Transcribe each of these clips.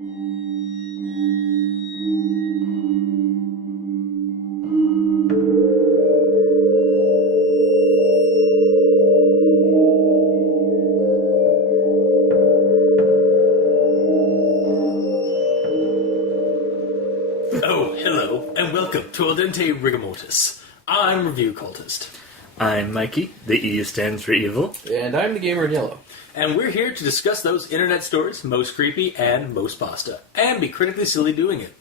Oh, hello, and welcome to Al Dente Rigamortis. I'm Review Cultist. I'm Mikey, the E stands for evil. And I'm the gamer in yellow. And we're here to discuss those internet stories most creepy and most pasta, and be critically silly doing it.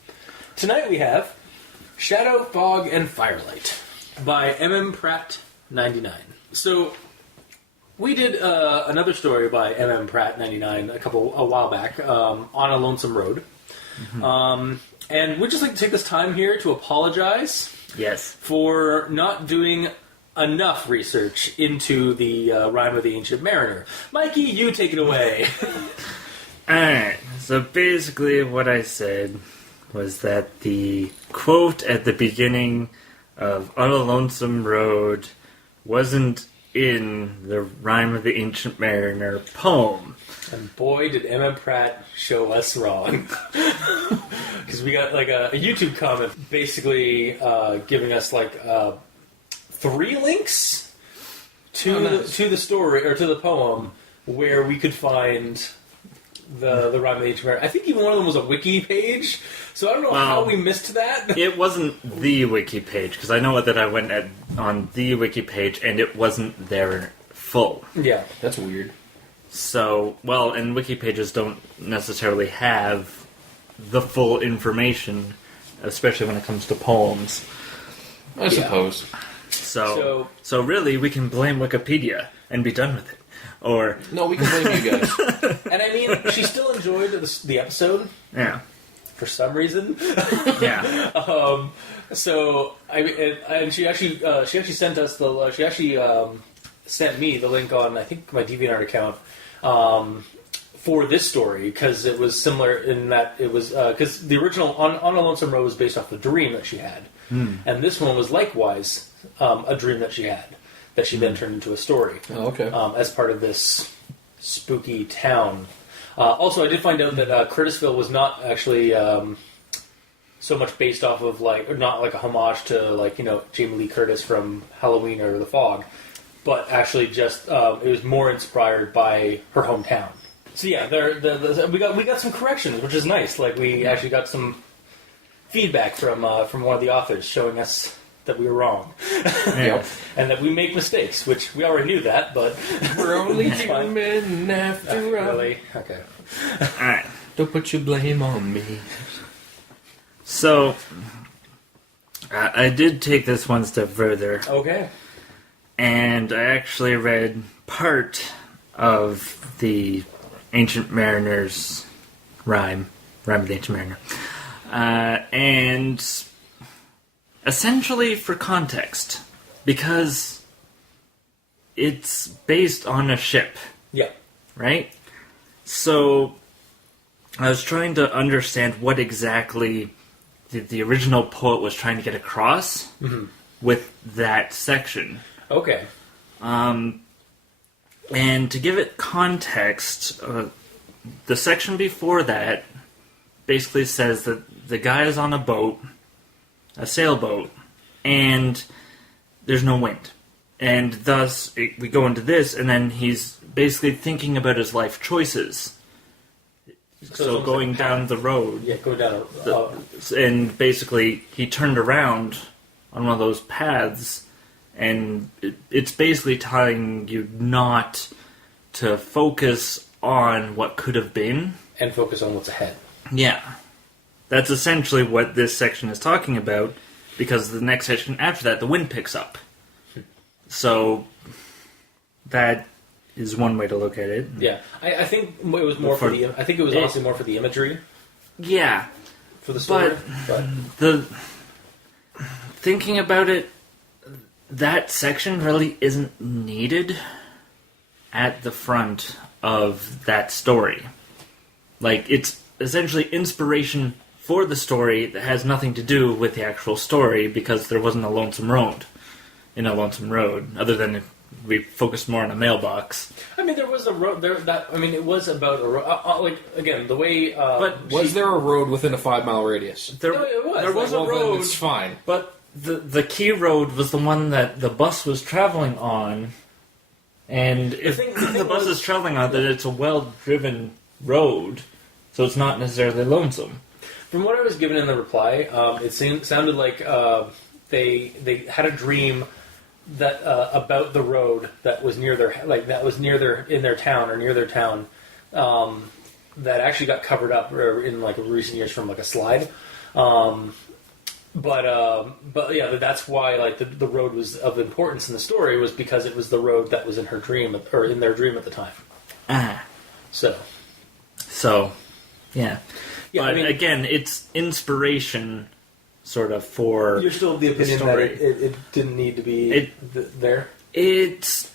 Tonight we have Shadow, Fog, and Firelight by Pratt 99. So, we did another story by Pratt 99 a while back, On a Lonesome Road. Mm-hmm. And we'd just like to take this time here to apologize for not doing enough research into the Rime of the Ancient Mariner. Mikey, you take it away. Alright, so basically what I said was that the quote at the beginning of On a Lonesome Road wasn't in the Rime of the Ancient Mariner poem. And boy, did Pratt show us wrong. Because we got like a YouTube comment basically giving us like 3 links to the story, or to the poem, where we could find the Rime of the Ancient Mariner. I think even one of them was a wiki page, so I don't know how we missed that. It wasn't the wiki page, because I know that I went on the wiki page and it wasn't there full. Yeah. That's weird. So, and wiki pages don't necessarily have the full information, especially when it comes to poems. I suppose. So really, we can blame Wikipedia and be done with it. Or no, we can blame you guys. And I mean, she still enjoyed the episode. Yeah. For some reason. Yeah. And she actually sent us sent me the link on, I think, my DeviantArt account for this story, because it was similar in that it was because the original on a Lonesome Road was based off the dream that she had, and this one was likewise a dream that she had that she then turned into a story. Oh, okay. As part of this spooky town. Also, I did find out that Curtisville was not actually so much based off of or not like a homage to Jamie Lee Curtis from Halloween or The Fog, but actually just it was more inspired by her hometown. So yeah, we got some corrections, which is nice. Like we actually got some feedback from one of the authors showing us that we were wrong, and that we make mistakes, which we already knew that, but we're only human after all. Really? Okay. All right. Don't put your blame on me. So I did take this one step further. Okay. And I actually read part of the Ancient Mariner's Rime of the Ancient Mariner. And essentially for context, because it's based on a ship. Yeah. Right? So I was trying to understand what exactly the original poet was trying to get across with that section. Okay. And to give it context, the section before that basically says that the guy is on a boat, a sailboat, and there's no wind. And thus, we go into this, and then he's basically thinking about his life choices. So going down the road. Yeah, go down. And basically, he turned around on one of those paths, and it's basically telling you not to focus on what could have been. And focus on what's ahead. Yeah. That's essentially what this section is talking about, because the next section after that, the wind picks up. So, that is one way to look at it. Yeah. I think it was more for the... I think it was honestly more for the imagery. Yeah. For the story. But thinking about it, that section really isn't needed at the front of that story. Like, it's essentially inspiration for the story that has nothing to do with the actual story, because there wasn't a Lonesome Road in a Lonesome Road, other than we focused more on a mailbox. I mean, there was a road there. It was about a road. Like again, the way. But Was there a road within a 5-mile radius? There, No, it was. there was Well, a then road, it's fine. but the key road was the one that the bus was traveling on. And if the the thing bus was- is traveling on that, it's a well-driven road, so it's not necessarily lonesome. From what I was given in the reply, it sounded like they had a dream that about the road that was near their in their town or near their town that actually got covered up in like recent years from like a slide. But yeah, that's why like the road was of importance in the story was because it was the road that was in her dream or in their dream at the time. So yeah. Yeah, But I mean- again, it's inspiration, sort of, for you're still of the opinion that story. it didn't need to be there. It's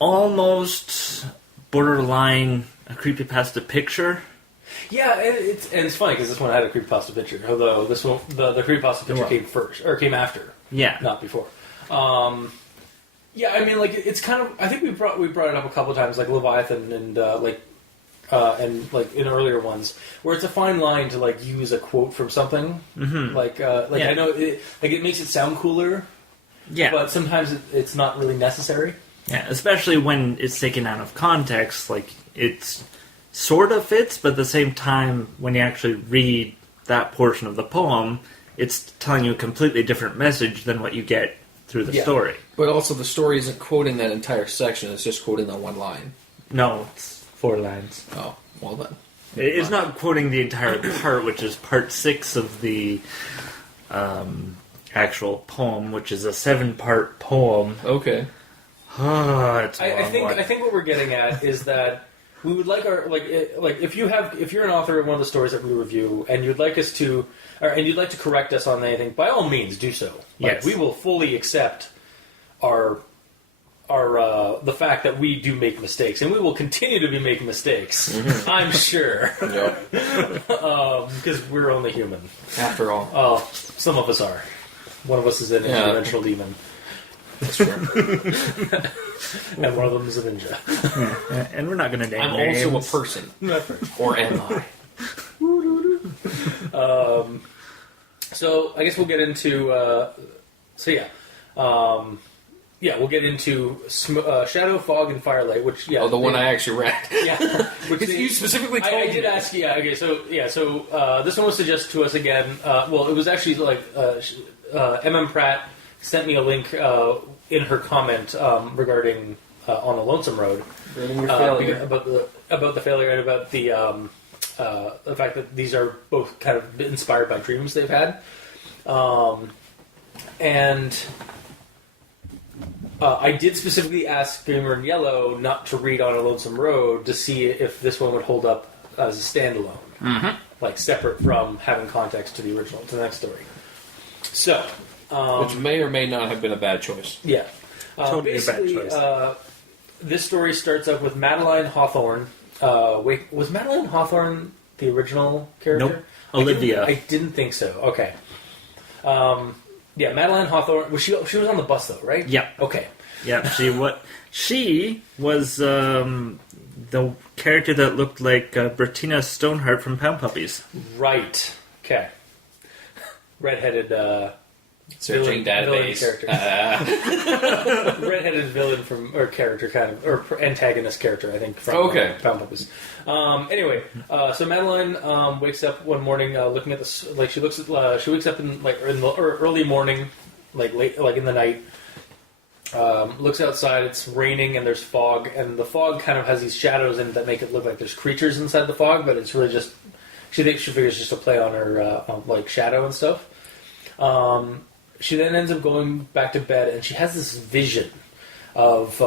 almost borderline a creepypasta picture. Yeah, and it's funny because this one had a creepypasta picture, although this one the creepypasta picture came first or came after, Yeah. not before. Yeah, I mean, like it's kind of. I think we brought it up a couple of times, like Leviathan and like in earlier ones, where it's a fine line to like use a quote from something. Mm-hmm. Yeah. I know it makes it sound cooler, Yeah. but sometimes it's not really necessary. Yeah, especially when it's taken out of context, like it's sort of fits, but at the same time, when you actually read that portion of the poem, it's telling you a completely different message than what you get through the Yeah. story. But also, the story isn't quoting that entire section, it's just quoting that one line. No, it's 4 lines. Oh, well then. It's not quoting the entire part, which is part 6 of the actual poem, which is a 7-part poem. Okay. It's a I long think one. I think what we're getting at is that we would like our if you're an author of one of the stories that we review and you'd like us to and you'd like to correct us on anything, by all means do so. Yes. We will fully accept our the fact that we do make mistakes, and we will continue to be making mistakes. Mm-hmm. I'm sure, Yep. because we're only human. After all. Oh, some of us are. One of us is an Yeah. interdimensional demon, That's true. and one of them is a ninja. And we're not going to name I'm names. also a person. Or am I? So I guess we'll get into. We'll get into Shadow, Fog, and Firelight. Which Oh, the one I actually read. Yeah, which You specifically told I me. did ask. Yeah. Okay. So this one was suggested to us again. Well, it was actually like Pratt sent me a link in her comment regarding On the Lonesome Road. Your failure. About the failure and about the fact that these are both kind of inspired by dreams they've had, and I did specifically ask Gamer in Yellow not to read On a Lonesome Road to see if this one would hold up as a standalone, like separate from having context to the original, to the next story. So, Which may or may not have been a bad choice. yeah. Totally a bad Basically, choice. this story starts up with Madeline Hawthorne. Wait, was Madeline Hawthorne the original character? Nope. Olivia. I didn't think so. Okay. Yeah, Madeline Hawthorne. Was she was on the bus though, right? Yep. Okay. Yeah, she was the character that looked like Bettina Stoneheart from Pound Puppies. Right. Okay. Redheaded. Searching villain database. character. Redheaded villain or character kind of or antagonist character, I think. From Pound Puppies. Anyway, so Madeline wakes up one morning looking at this. Like she wakes up in early morning, like late, like in the night. Looks outside. It's raining and there's fog, and the fog kind of has these shadows in it that make it look like there's creatures inside the fog, but it's really just she figures just to play on her like shadow and stuff. She then ends up going back to bed, and she has this vision of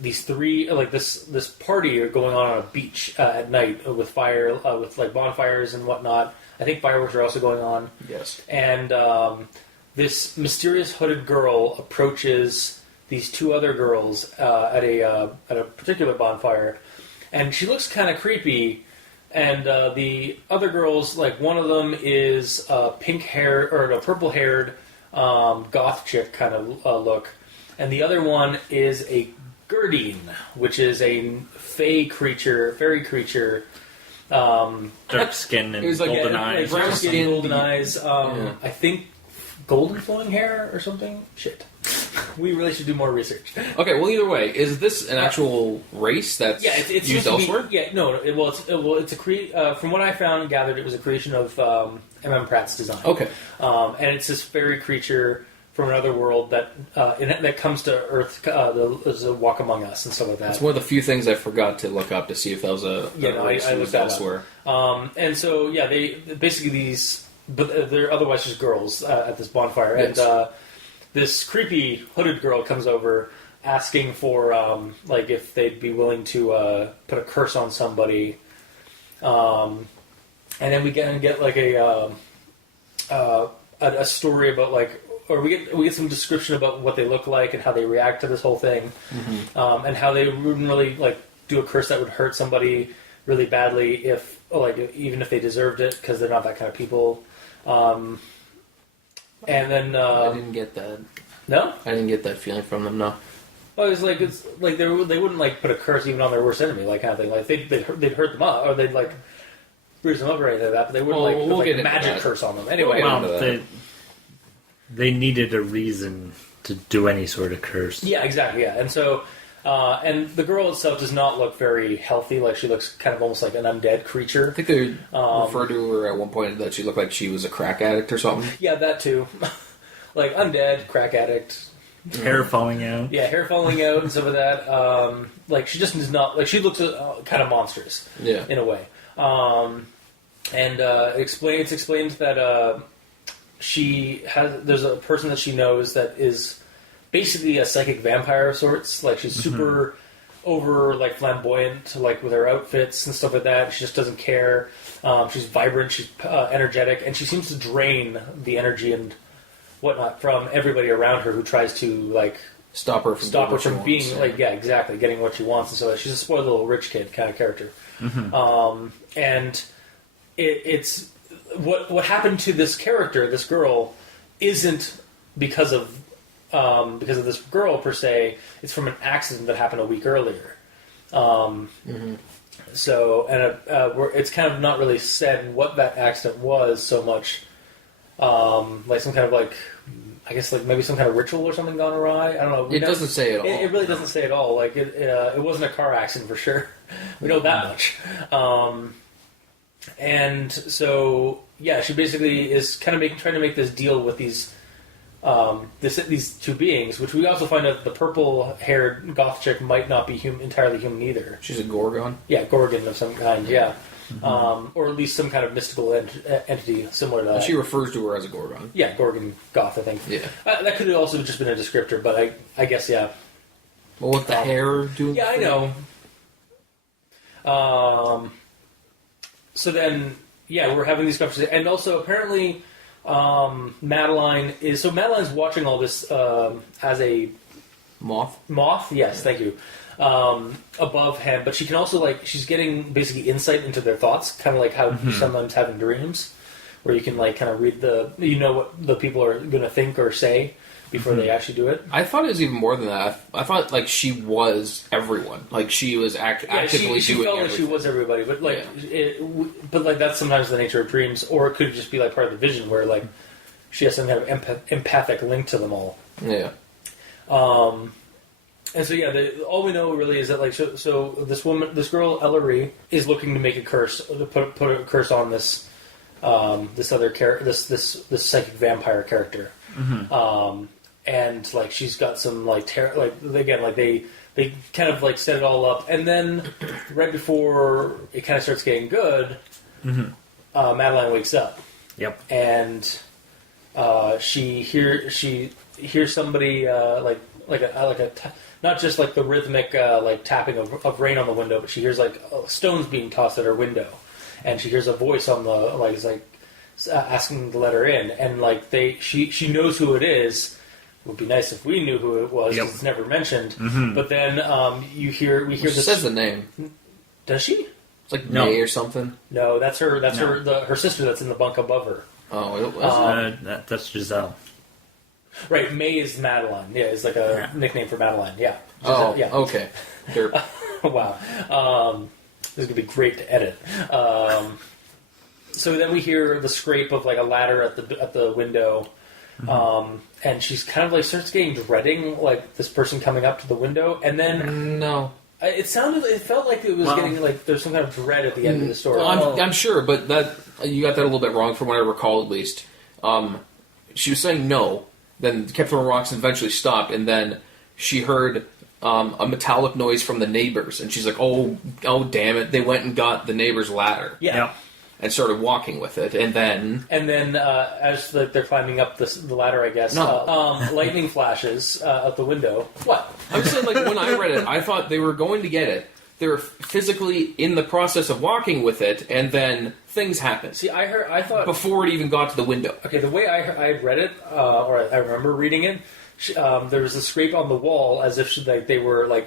these three, like this party going on a beach at night with fire, with like bonfires and whatnot. I think fireworks are also going on. Yes. And this mysterious hooded girl approaches these two other girls at a particular bonfire, and she looks kind of creepy. And the other girls, like one of them is pink hair or no, purple haired goth chick kind of look, and the other one is a Gerdine, which is a fairy creature. Dark skin and It was like golden a- eyes. like Brown Brown skin, skin, golden eyes. yeah. I think golden flowing hair or something. Shit. We really should do more research. Okay, well, either way, is this an actual race that's Yeah, it's used supposed to be- elsewhere? Yeah, no. It's a from what I found and gathered, it was a creation of M.M. Pratt's design. Okay. And it's this fairy creature from another world that comes to Earth. There's a walk among us and stuff like that. It's one of the few things I forgot to look up to see if that was a race I used looked that up. elsewhere. And so yeah, they basically these, but they're otherwise just girls at this bonfire, Yes. and this creepy hooded girl comes over asking for like if they'd be willing to put a curse on somebody, and then we get like a story about like. Or we get some description about what they look like and how they react to this whole thing, and how they wouldn't really like do a curse that would hurt somebody really badly if even if they deserved it because they're not that kind of people. And then I didn't get that. no, I didn't get that feeling from them. No. well, it's like they wouldn't like put a curse even on their worst enemy, like kind of thing. Like they'd hurt them up or they'd like bruise them up or anything like that, but they wouldn't Well, like we'll put get like a into magic that. curse on them. Anyway, We'll get into Well, that. they needed a reason to do any sort of curse. yeah, exactly, yeah, and so. And the girl itself does not look very healthy. Like she looks kind of almost like an undead creature. I think they referred to her at one point that she looked like she was a crack addict or something. Yeah, that too. Like undead, crack addict. Hair falling out. Yeah, hair falling out and stuff like that. Like she just does not like she looks kind of monstrous Yeah. in a way. And it's explained that there's a person that she knows that is basically a psychic vampire of sorts. Like she's super over like flamboyant, like with her outfits and stuff like that. She just doesn't care. She's vibrant. She's energetic, and she seems to drain the energy and whatnot from everybody around her who tries to like Stop her from being wants, like exactly getting what she wants, and so she's a spoiled little rich kid kind of character. And it's what happened to this character, this girl, isn't because of this girl per se. It's from an accident that happened a week earlier. So, and it's kind of not really said what that accident was so much. Like some kind of like, I guess like maybe some kind of ritual or something gone awry. I don't know. It doesn't say at all. It really doesn't say at all. Like it wasn't a car accident for sure. We know that much. And so yeah, she basically is kind of trying to make this deal with these two beings, which we also find out that the purple-haired goth chick might not be entirely human either. She's a Gorgon. Yeah, Gorgon of some kind. Yeah. Or at least some kind of mystical entity similar to that. She refers to her as a Gorgon. Yeah, Gorgon Goth, I think. Yeah. That could have also just been a descriptor, but I guess, yeah. Well, with the hair doing. Yeah, I know. So then, yeah, we're having these conversations. And also, apparently, Madeline's watching all this as a Moth. moth. Yes, thank you. Above him, but she can also she's getting basically insight into their thoughts, kind of like how you sometimes have in dreams, where you can kind of read what the people are going to think or say before they actually do it. I thought it was even more than that. I thought she was everyone. Like she was actively she doing felt like everything. she was everybody, but but that's sometimes the nature of dreams, or it could just be part of the vision where she has some kind of empathic link to them all. Yeah. And so yeah, all we know really is that so this girl Ellery is looking to make a curse, to put a curse on this other character, this psychic vampire character, and she's got some they kind of set it all up, and then right before it kind of starts getting good, Madeline wakes up. Yep. And she hears somebody not just the rhythmic tapping of rain on the window, but she hears stones being tossed at her window, and she hears a voice on the asking to let her in, and she knows who it is. It would be nice if we knew who it was. Yep. It's never mentioned. But then we hear She this. says the name. Does she? It's like No. May or something. No, that's her. That's No. her sister that's in the bunk above her. Oh, it was. That's Giselle. Right, May is Madeline. Yeah, it's like a nickname for Madeline. Yeah. Oh, yeah. okay. They're, Wow. This is going to be great to edit. So then we hear the scrape of like a ladder at the window. And she's kind of like starts getting dreading like this person coming up to the window, and then no. It felt like it was getting like there's some kind of dread at the end of the story. Well, I'm sure, but that you got that a little bit wrong from what I recall, at least. She was saying no, then kept throwing rocks and eventually stopped, and then she heard a metallic noise from the neighbors, and she's like, "Oh, damn it!" They went and got the neighbor's ladder, and started walking with it, and then as they're climbing up the ladder, I guess, lightning flashes out the window. What? I'm just saying, like when I read it, I thought they were going to get it. They were physically in the process of walking with it, and then things happened. See, I thought before it even got to the window. Okay, the way I read it, or I remember reading it, there was a scrape on the wall as if they were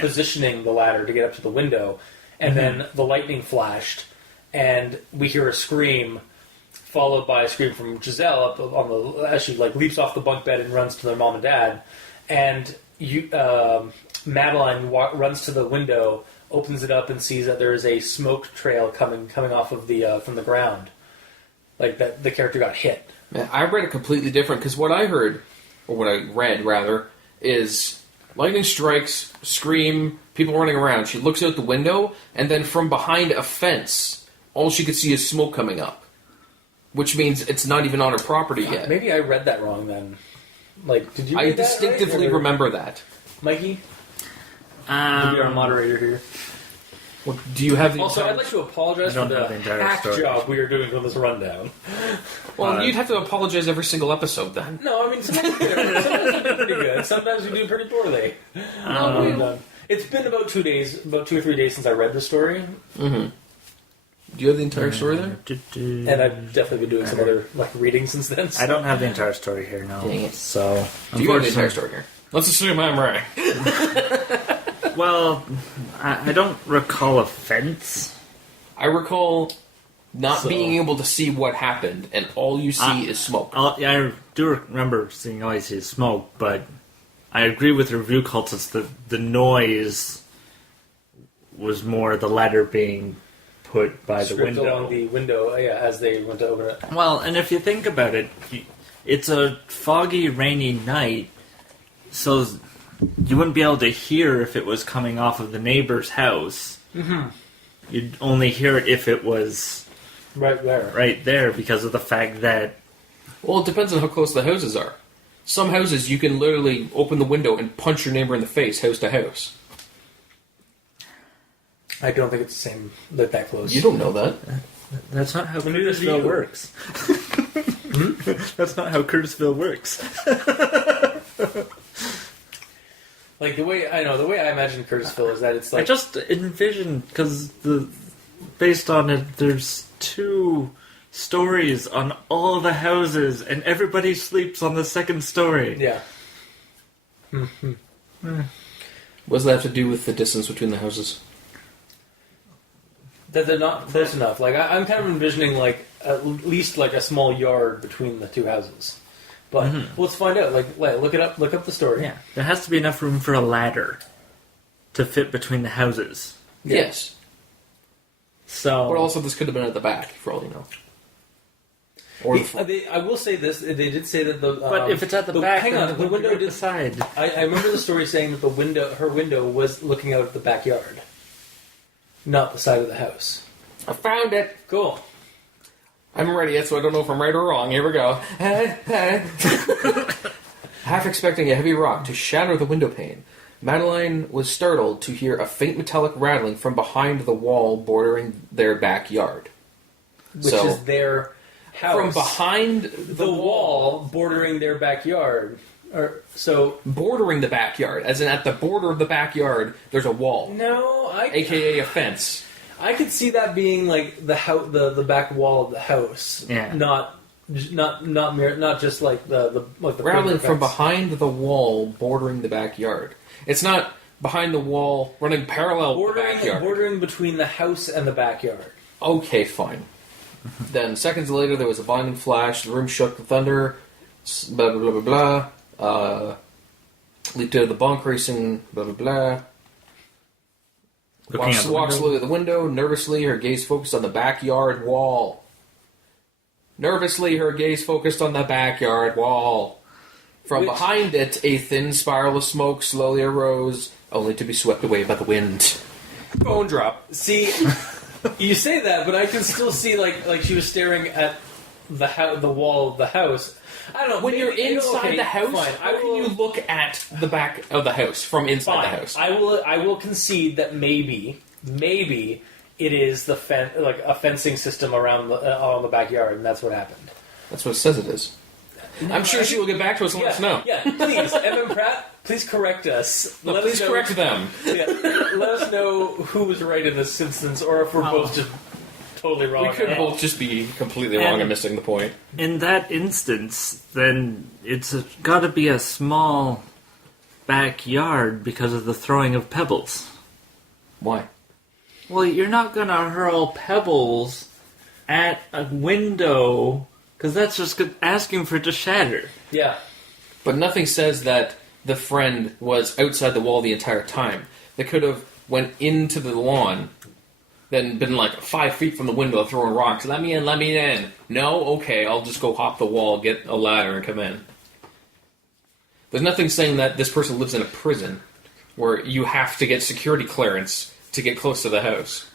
positioning the ladder to get up to the window, and then the lightning flashed, and we hear a scream, followed by a scream from Giselle up on the as she like leaps off the bunk bed and runs to their mom and dad, and Madeline runs to the window, opens it up, and sees that there is a smoke trail coming off of the from the ground, like that the character got hit. Man, I read it completely different because what I heard, or what I read rather, is lightning strikes, scream, people running around. She looks out the window, and then from behind a fence, all she could see is smoke coming up, which means it's not even on her property yet. Maybe I read that wrong then. Like, did you? I read that distinctively right? remember that. Mikey, you're our moderator here. Well, do you have the Also, I'd like to apologize for the hack job we are doing for this rundown. Well, you'd have to apologize every single episode then. No, I mean, sometimes we do pretty good. Sometimes we do pretty poorly. It's been about 2 or 3 days since I read the story. Mm-hmm. Do you have the entire story there? And I've definitely been doing some other reading since then. So. I don't have the entire story here, no. Dang it. So, do you have the entire story here? Let's assume I'm right. Well, I don't recall a fence. I recall not being able to see what happened, and all you see is smoke. I do remember seeing all you see is smoke, but I agree with review cultists that the noise was more the ladder being put by the window. Along the window, as they went to open it. Well, and if you think about it, it's a foggy, rainy night, so you wouldn't be able to hear if it was coming off of the neighbor's house. Mm-hmm. You'd only hear it if it was right there because of the fact that... Well, it depends on how close the houses are. Some houses, you can literally open the window and punch your neighbor in the face, house to house. I don't think it's the same that close. You don't know that. That's not how Curtisville works. That's not how Curtisville works. Like the way I imagine Curtisville is that it's like I just envision because based on it, there's 2 stories on all the houses, and everybody sleeps on the second story. Yeah. What does that have to do with the distance between the houses? That they're not close enough. Like I'm kind of envisioning like at least like a small yard between the 2 houses. But let's find out. Like look it up. Look up the story. Yeah, there has to be enough room for a ladder to fit between the houses. Yes. So, but also this could have been at the back, for all you know. Or I will say this: they did say that the. But if it's at the back, hang on, the window did did decide. I remember the story saying that her window was looking out at the backyard, not the side of the house. I found it. Cool. I haven't read it yet, so I don't know if I'm right or wrong. Here we go. Half expecting a heavy rock to shatter the window pane, Madeline was startled to hear a faint metallic rattling from behind the wall bordering their backyard. Which is their house. From behind the wall bordering their backyard. Bordering the backyard, as in at the border of the backyard, there's a wall. No, AKA a fence. I could see that being like the back wall of the house. Yeah. Not just like the rattling from behind the wall bordering the backyard. It's not behind the wall running parallel to the backyard. Bordering between the house and the backyard. Okay, fine. Then seconds later there was a blinding flash, the room shook, the thunder blah blah blah blah blah. Leaped out of the bunk, racing, blah blah blah. Looking out the Walks window. slowly at the window, nervously, her gaze focused on the backyard wall. Nervously, her gaze focused on the backyard wall. From behind it, a thin spiral of smoke slowly arose, only to be swept away by the wind. Phone drop. See, you say that, but I can still see like she was staring at the wall of the house. I don't know. When you're inside the house, fine. how can you look at the back of the house from inside the house? I will concede that maybe it is the a fencing system around on the backyard, and that's what happened. That's what it says it is. I'm sure she will get back to us and let us know. Yeah, please, MM Pratt, please correct us. No, please correct them. Yeah, let us know who was right in this instance, or if we're both just totally wrong. We could both just be completely wrong and missing the point. In that instance, then it's got to be a small backyard because of the throwing of pebbles. Why? Well, you're not going to hurl pebbles at a window because that's just asking for it to shatter. Yeah. But nothing says that the friend was outside the wall the entire time. They could have went into the lawn, then been like 5 feet from the window throwing rocks. Let me in. No? Okay, I'll just go hop the wall, get a ladder, and come in. There's nothing saying that this person lives in a prison where you have to get security clearance to get close to the house.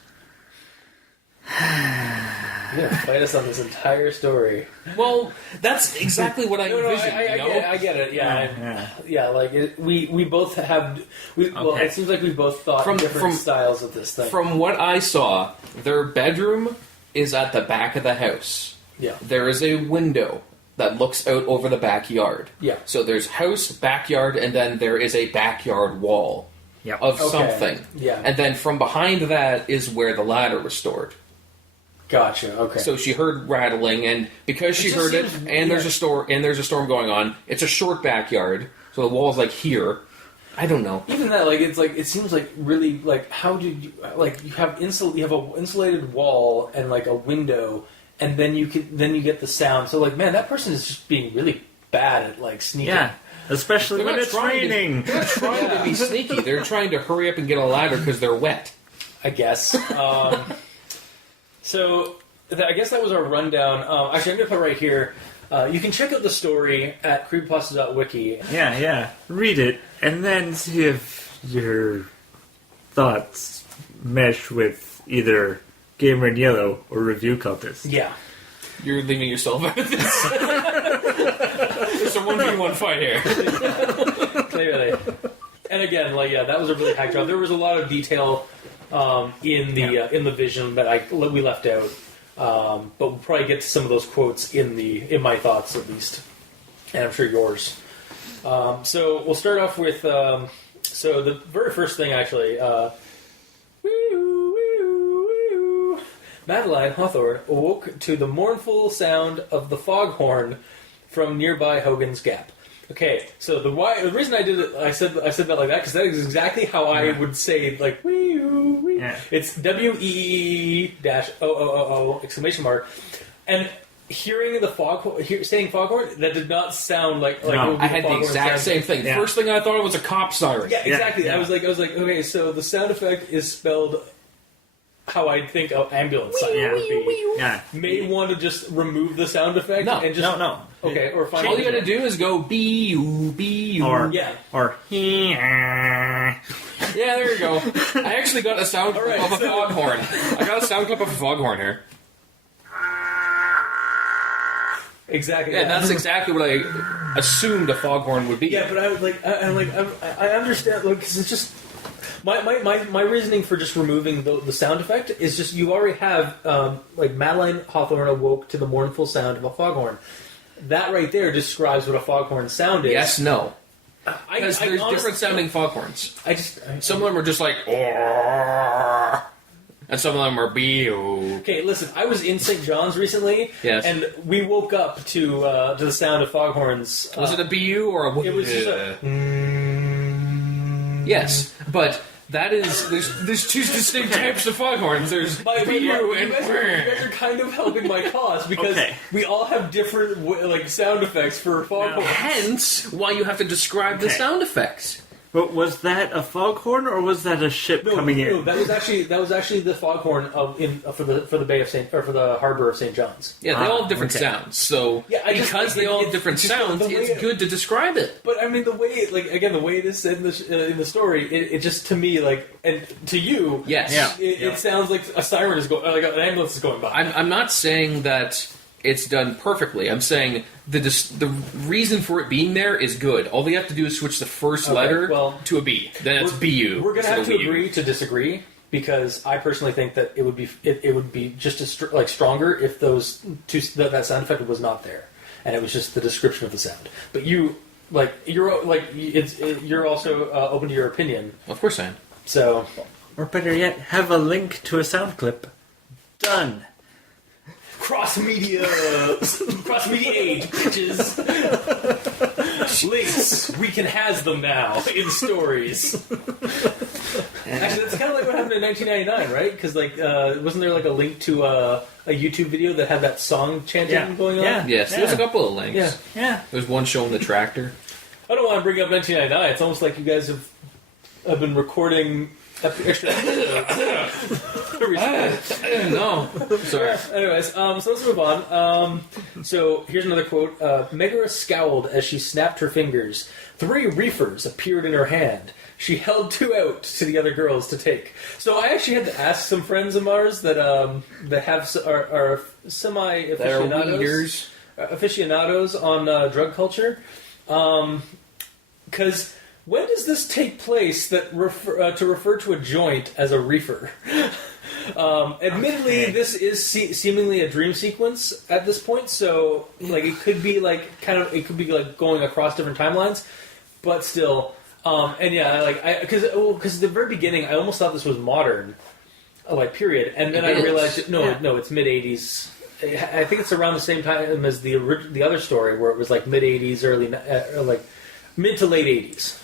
You're gonna fight us on this entire story. Well, that's exactly what I envisioned, I get it. Yeah. Like we both have. Well, Okay. it seems like we both thought different styles of this thing. From what I saw, their bedroom is at the back of the house. Yeah. There is a window that looks out over the backyard. Yeah. So there's house, backyard, and then there is a backyard wall Yep. of Okay. something. Yeah. And then from behind that is where the ladder was stored. Gotcha. Okay. So she heard rattling, and because she just heard it, seems and there's a storm going on. It's a short backyard, so the wall's like here. I don't know. even that, it seems like really like how did you you have you have a insulated wall and like a window, and then you get the sound. So man, that person is just being really bad at sneaking. Yeah, especially They're when not it's trying to- raining. They're not trying to be sneaky. They're trying to hurry up and get a ladder because they're wet. I guess. So I guess that was our rundown. Actually, I'm going to put right here. You can check out the story at creepypasta.wiki. Yeah. Read it, and then see if your thoughts mesh with either Gamer in Yellow or Review Compass. Yeah. You're leaving yourself out of this. There's a 1v1 fight here. Clearly. And again, that was a really hack job. There was a lot of detail in the vision that we left out. But we'll probably get to some of those quotes in my thoughts at least, and I'm sure yours. So we'll start off with so the very first thing actually. Madeline Hawthorne awoke to the mournful sound of the foghorn from nearby Hogan's Gap. Okay, so the reason I did it, I said that like that because that is exactly how I would say wee oo wee. Yeah. It's WEE-OOOO exclamation mark, and hearing the saying foghorn, that did not sound like No, it would be I had the foghorn exact sound. same thing. Yeah. First thing I thought was a cop siren. Yeah, exactly. Yeah. I was like, okay, so the sound effect is spelled how I think an ambulance siren would be. Yeah. May want to just remove the sound effect No, and just No. okay, or find All you gotta do is go B-U, B-U. Or Yeah. Yeah, there you go. I actually got a sound clip right, of a so- foghorn. I got a sound clip of a foghorn here. Exactly. Yeah, that's exactly what I assumed a foghorn would be. Yeah, but I was I understand because it's just my reasoning for just removing the sound effect is just you already have Madeline Hawthorne awoke to the mournful sound of a foghorn. That right there describes what a foghorn sound is. Yes, no. I Because there's honestly- different sounding foghorns. Some of them are just like, "Orr," and some of them are "Bee-oo." Okay, listen. I was in St. John's recently, Yes. and we woke up to the sound of foghorns. Was it a "Bee-oo" or a It was just a. Yes, but that is there's two distinct types of foghorns. There's But "Bee-oo" you and guys are kind of helping my cause because we all have different like sound effects for foghorns. Hence, why you have to describe the sound effects. But was that a foghorn or was that a ship coming in? No, that was actually the foghorn for the Bay of Saint or for the harbor of St. John's. Yeah, they all have different sounds. So because they all have different sounds, it's good to describe it. But I mean, the way it is said in the story, it just to me and to you, yes, it sounds like a siren is going, like an ambulance is going by. I'm not saying that it's done perfectly. I'm saying the reason for it being there is good. All they have to do is switch the first letter to a B. Then it's BU. We're going to have to agree to disagree because I personally think that it would be just as stronger if those two that sound effect was not there and it was just the description of the sound. But you're also open to your opinion. Of course I am. So, or better yet, have a link to a sound clip. Done. Cross-media age, bitches. Links, we can has them now in stories. Actually, that's kind of like what happened in 1999, right? Because wasn't there a link to a YouTube video that had that song chanting going on? Yeah. Yes, there's a couple of links. Yeah. There's one showing the tractor. I don't want to bring up 1999. It's almost like you guys have been recording extra No. Sorry. Anyways, so let's move on. So here's another quote. Megara scowled as she snapped her fingers. 3 reefers appeared in her hand. She held 2 out to the other girls to take. So I actually had to ask some friends of ours that are aficionados on drug culture, because when does this take place that to refer to a joint as a reefer? Admittedly, this is seemingly a dream sequence at this point, so it could be going across different timelines, but still, because at the very beginning, I almost thought this was modern, period, and then I realized no, it's mid '80s. I think it's around the same time as the other story where it was mid '80s, mid to late '80s.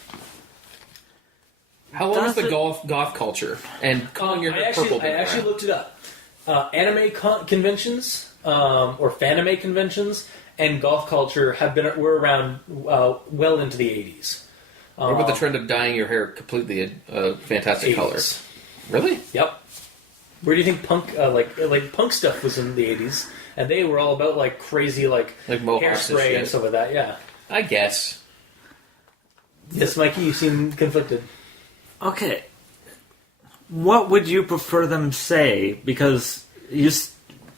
How long is the goth culture? And calling your hair purple. I actually looked it up. Anime conventions or fanime conventions and goth culture were around well into the 80s. What about the trend of dyeing your hair completely a fantastic 80s. color? Really? Yep. Where do you think punk punk stuff was in the 80s? And they were all about crazy hairspray and stuff like that. Yeah. I guess. Yes, Mikey, you seem conflicted. Okay. What would you prefer them say? Because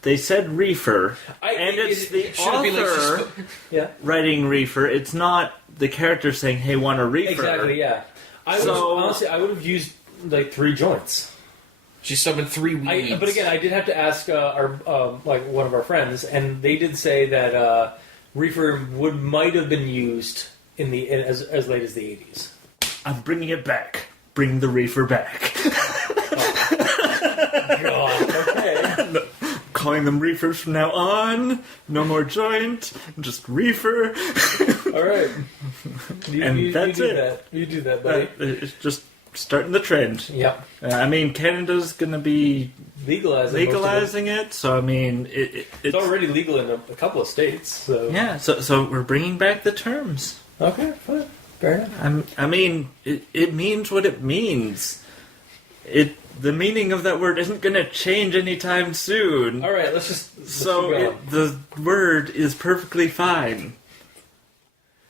they said reefer, and it's the author writing reefer. It's not the character saying, "Hey, want a reefer?" Exactly. Yeah. Honestly, I would have used 3 joints. She summoned 3 weeds. But again, I did have to ask our one of our friends, and they did say that reefer might have been used in as late as the 80s. I'm bringing it back. Bring the reefer back. God, okay. Calling them reefers from now on. No more joint. Just reefer. All right. That's it. You do that, buddy. It's just starting the trend. Yep. Canada's going to be legalizing it. So it's already legal in a couple of states. So yeah. So we're bringing back the terms. Okay, fine. Fair enough. It means what it means. The meaning of that word isn't going to change anytime soon. All right, let's the word is perfectly fine.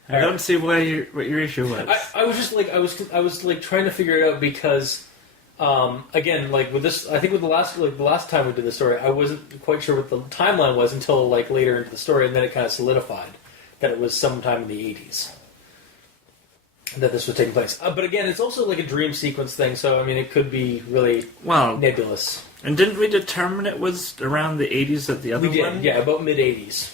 I don't see what your issue was. I was just I was trying to figure it out because again, with this, I think with the last time we did the story, I wasn't quite sure what the timeline was until later into the story, and then it kind of solidified that it was sometime in the 80s. That this was taking place. But again, it's also a dream sequence thing, so it could be really nebulous. And didn't we determine it was around the 80s at the other one? We did, yeah, about mid-80s.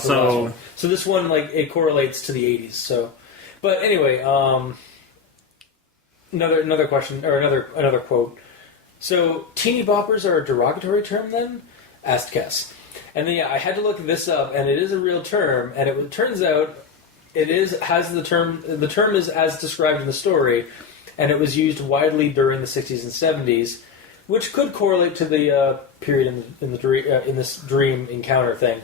So this one, it correlates to the 80s, so... But anyway, another question, or another quote. So, teeny boppers are a derogatory term then? Asked Kess. And then, I had to look this up, and it is a real term, and it turns out... The term is as described in the story, and it was used widely during the 60s and 70s which could correlate to the period in in this dream encounter thing,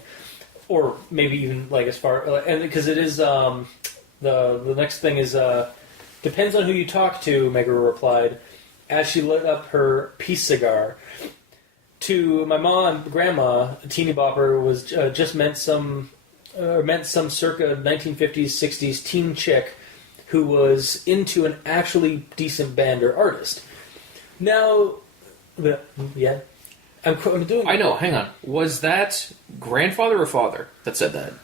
or maybe even like as far and because it is the next thing is depends on who you talk to. Megara replied as she lit up her peace cigar. To my mom and grandma, a teeny bopper was just meant some circa 1950s 60s teen chick who was into an actually decent band or artist. Now, yeah, I'm doing. I know. Hang on. Was that grandfather or father that said that?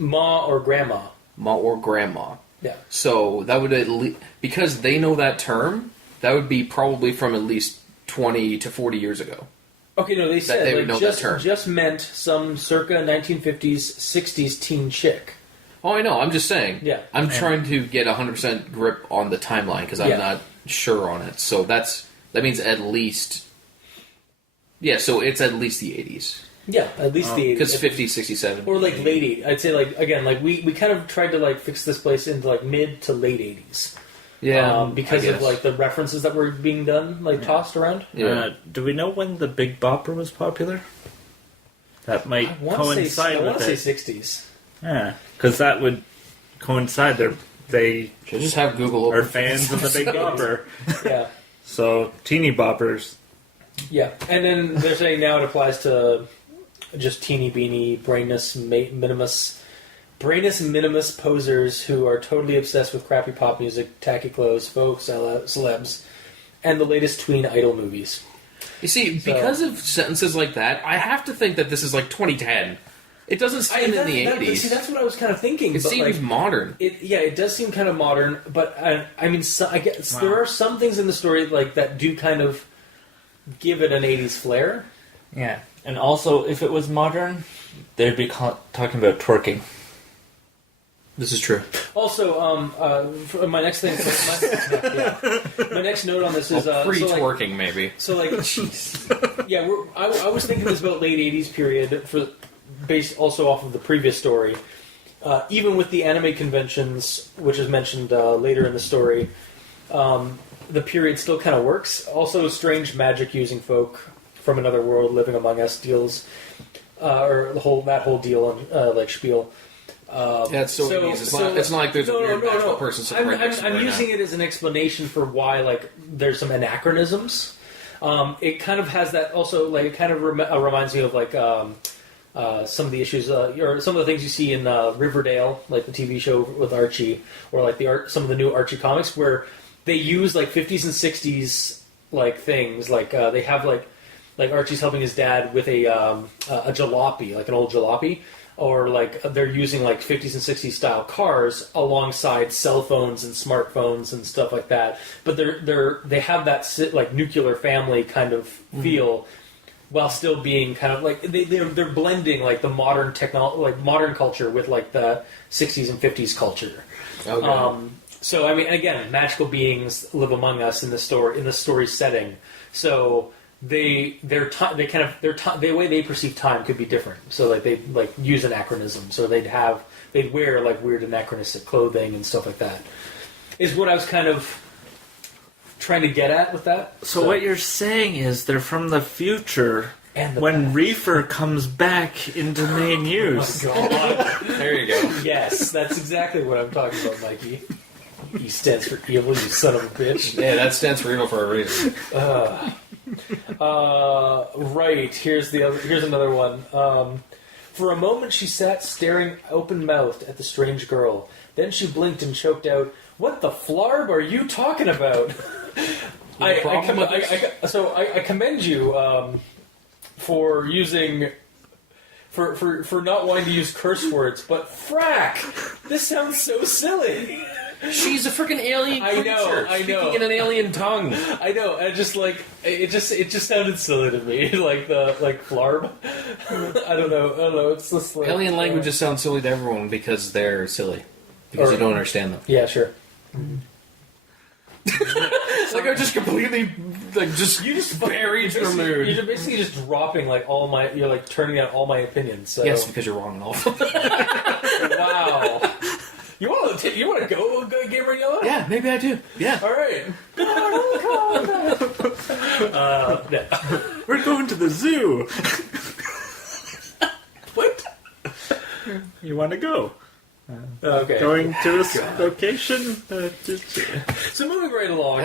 Ma or grandma. Ma or grandma. Yeah. So that would at least because they know that term. That would be probably from at least 20 to 40 years ago. Okay, no, they said they would know that term. just meant some circa 1950s 60s teen chick. Oh, I know. I'm just saying. Yeah. I'm trying to get 100% grip on the timeline because I'm not sure on it. So that means at least. Yeah, so it's at least the 80s. Yeah, at least the 80s. Because 50s, 67. Or like late 80s. I'd say like again like we kind of tried to like fix this place into like mid to late 80s. Yeah, because of like the references that were being done, like tossed around. Yeah. Do we know when the Big Bopper was popular? That might coincide with it. I want to say 60s. Yeah, because that would coincide. They should just have Google are fans of the Big Bopper. Yeah. So teeny boppers. Yeah, and then they're saying now it applies to just teeny beanie brainless minimus posers who are totally obsessed with crappy pop music, tacky clothes, folk celebs, and the latest tween idol movies. You see, because of sentences like that, I have to think that this is like 2010. It doesn't seem in the 80s. See, that's what I was kind of thinking. It seems modern. It does seem kind of modern, but I mean, I guess there are some things in the story like that do kind of give it an 80s flair. Yeah, and also if it was modern, they'd be talking about twerking. This is true. Also, for my next thing, my next note on this is pre-twerking, maybe. So, like, yeah, I was thinking this about late '80s period, based also off of the previous story. Even with the anime conventions, which is mentioned later in the story, the period still kind of works. Also, strange magic using folk from another world living among us deals, or that whole deal like spiel. It's so 80s. It's not like there's a weird magical person sitting right next to I'm right using now. it as an explanation for why like there's some anachronisms. It kind of has that also like it kind of reminds me of like some of the issues or some of the things you see in Riverdale, like the TV show with Archie, or like some of the new Archie comics where they use like 50s and 60s like things like they have like Archie's helping his dad with a jalopy, like an old jalopy. Or like they're using like 50s and 60s style cars alongside cell phones and smartphones and stuff like that. But they have that like nuclear family kind of feel, while still being kind of like they're blending like the modern modern culture with like the 60s and 50s culture. Okay. So I mean, again, magical beings live among us in the story setting. So. The way they perceive time could be different. So like they like use anachronisms, so they'd wear like weird anachronistic clothing and stuff like that. Is what I was kind of trying to get at with that. So what you're saying is they're from the future and when past. reefer comes back into main use. Oh, God. There you go. Yes, that's exactly what I'm talking about, Mikey. E stands for evil, you son of a bitch. Yeah, that stands for evil for a reason. Right. Here's another one. For a moment, she sat staring open-mouthed at the strange girl. Then she blinked and choked out, "What the flarb are you talking about?" I commend you for using for not wanting to use curse words, but frack, this sounds so silly. She's a freaking alien creature. I know. Speaking in an alien tongue. I know. And just like it just sounded silly to me, like the flarb. I don't know. It's just like Alien languages sound silly to everyone because they're silly. Because you don't understand them. Yeah, sure. It's like I'm just completely buried your mood. You're basically just dropping like you're like turning out all my opinions. So. Yes, because you're wrong in all. Wow. You want to go, Gamer Yellow? Yeah, maybe I do. Yeah. All right. We're going to the zoo. What? You want to go? Okay. Going to this location? So moving right along.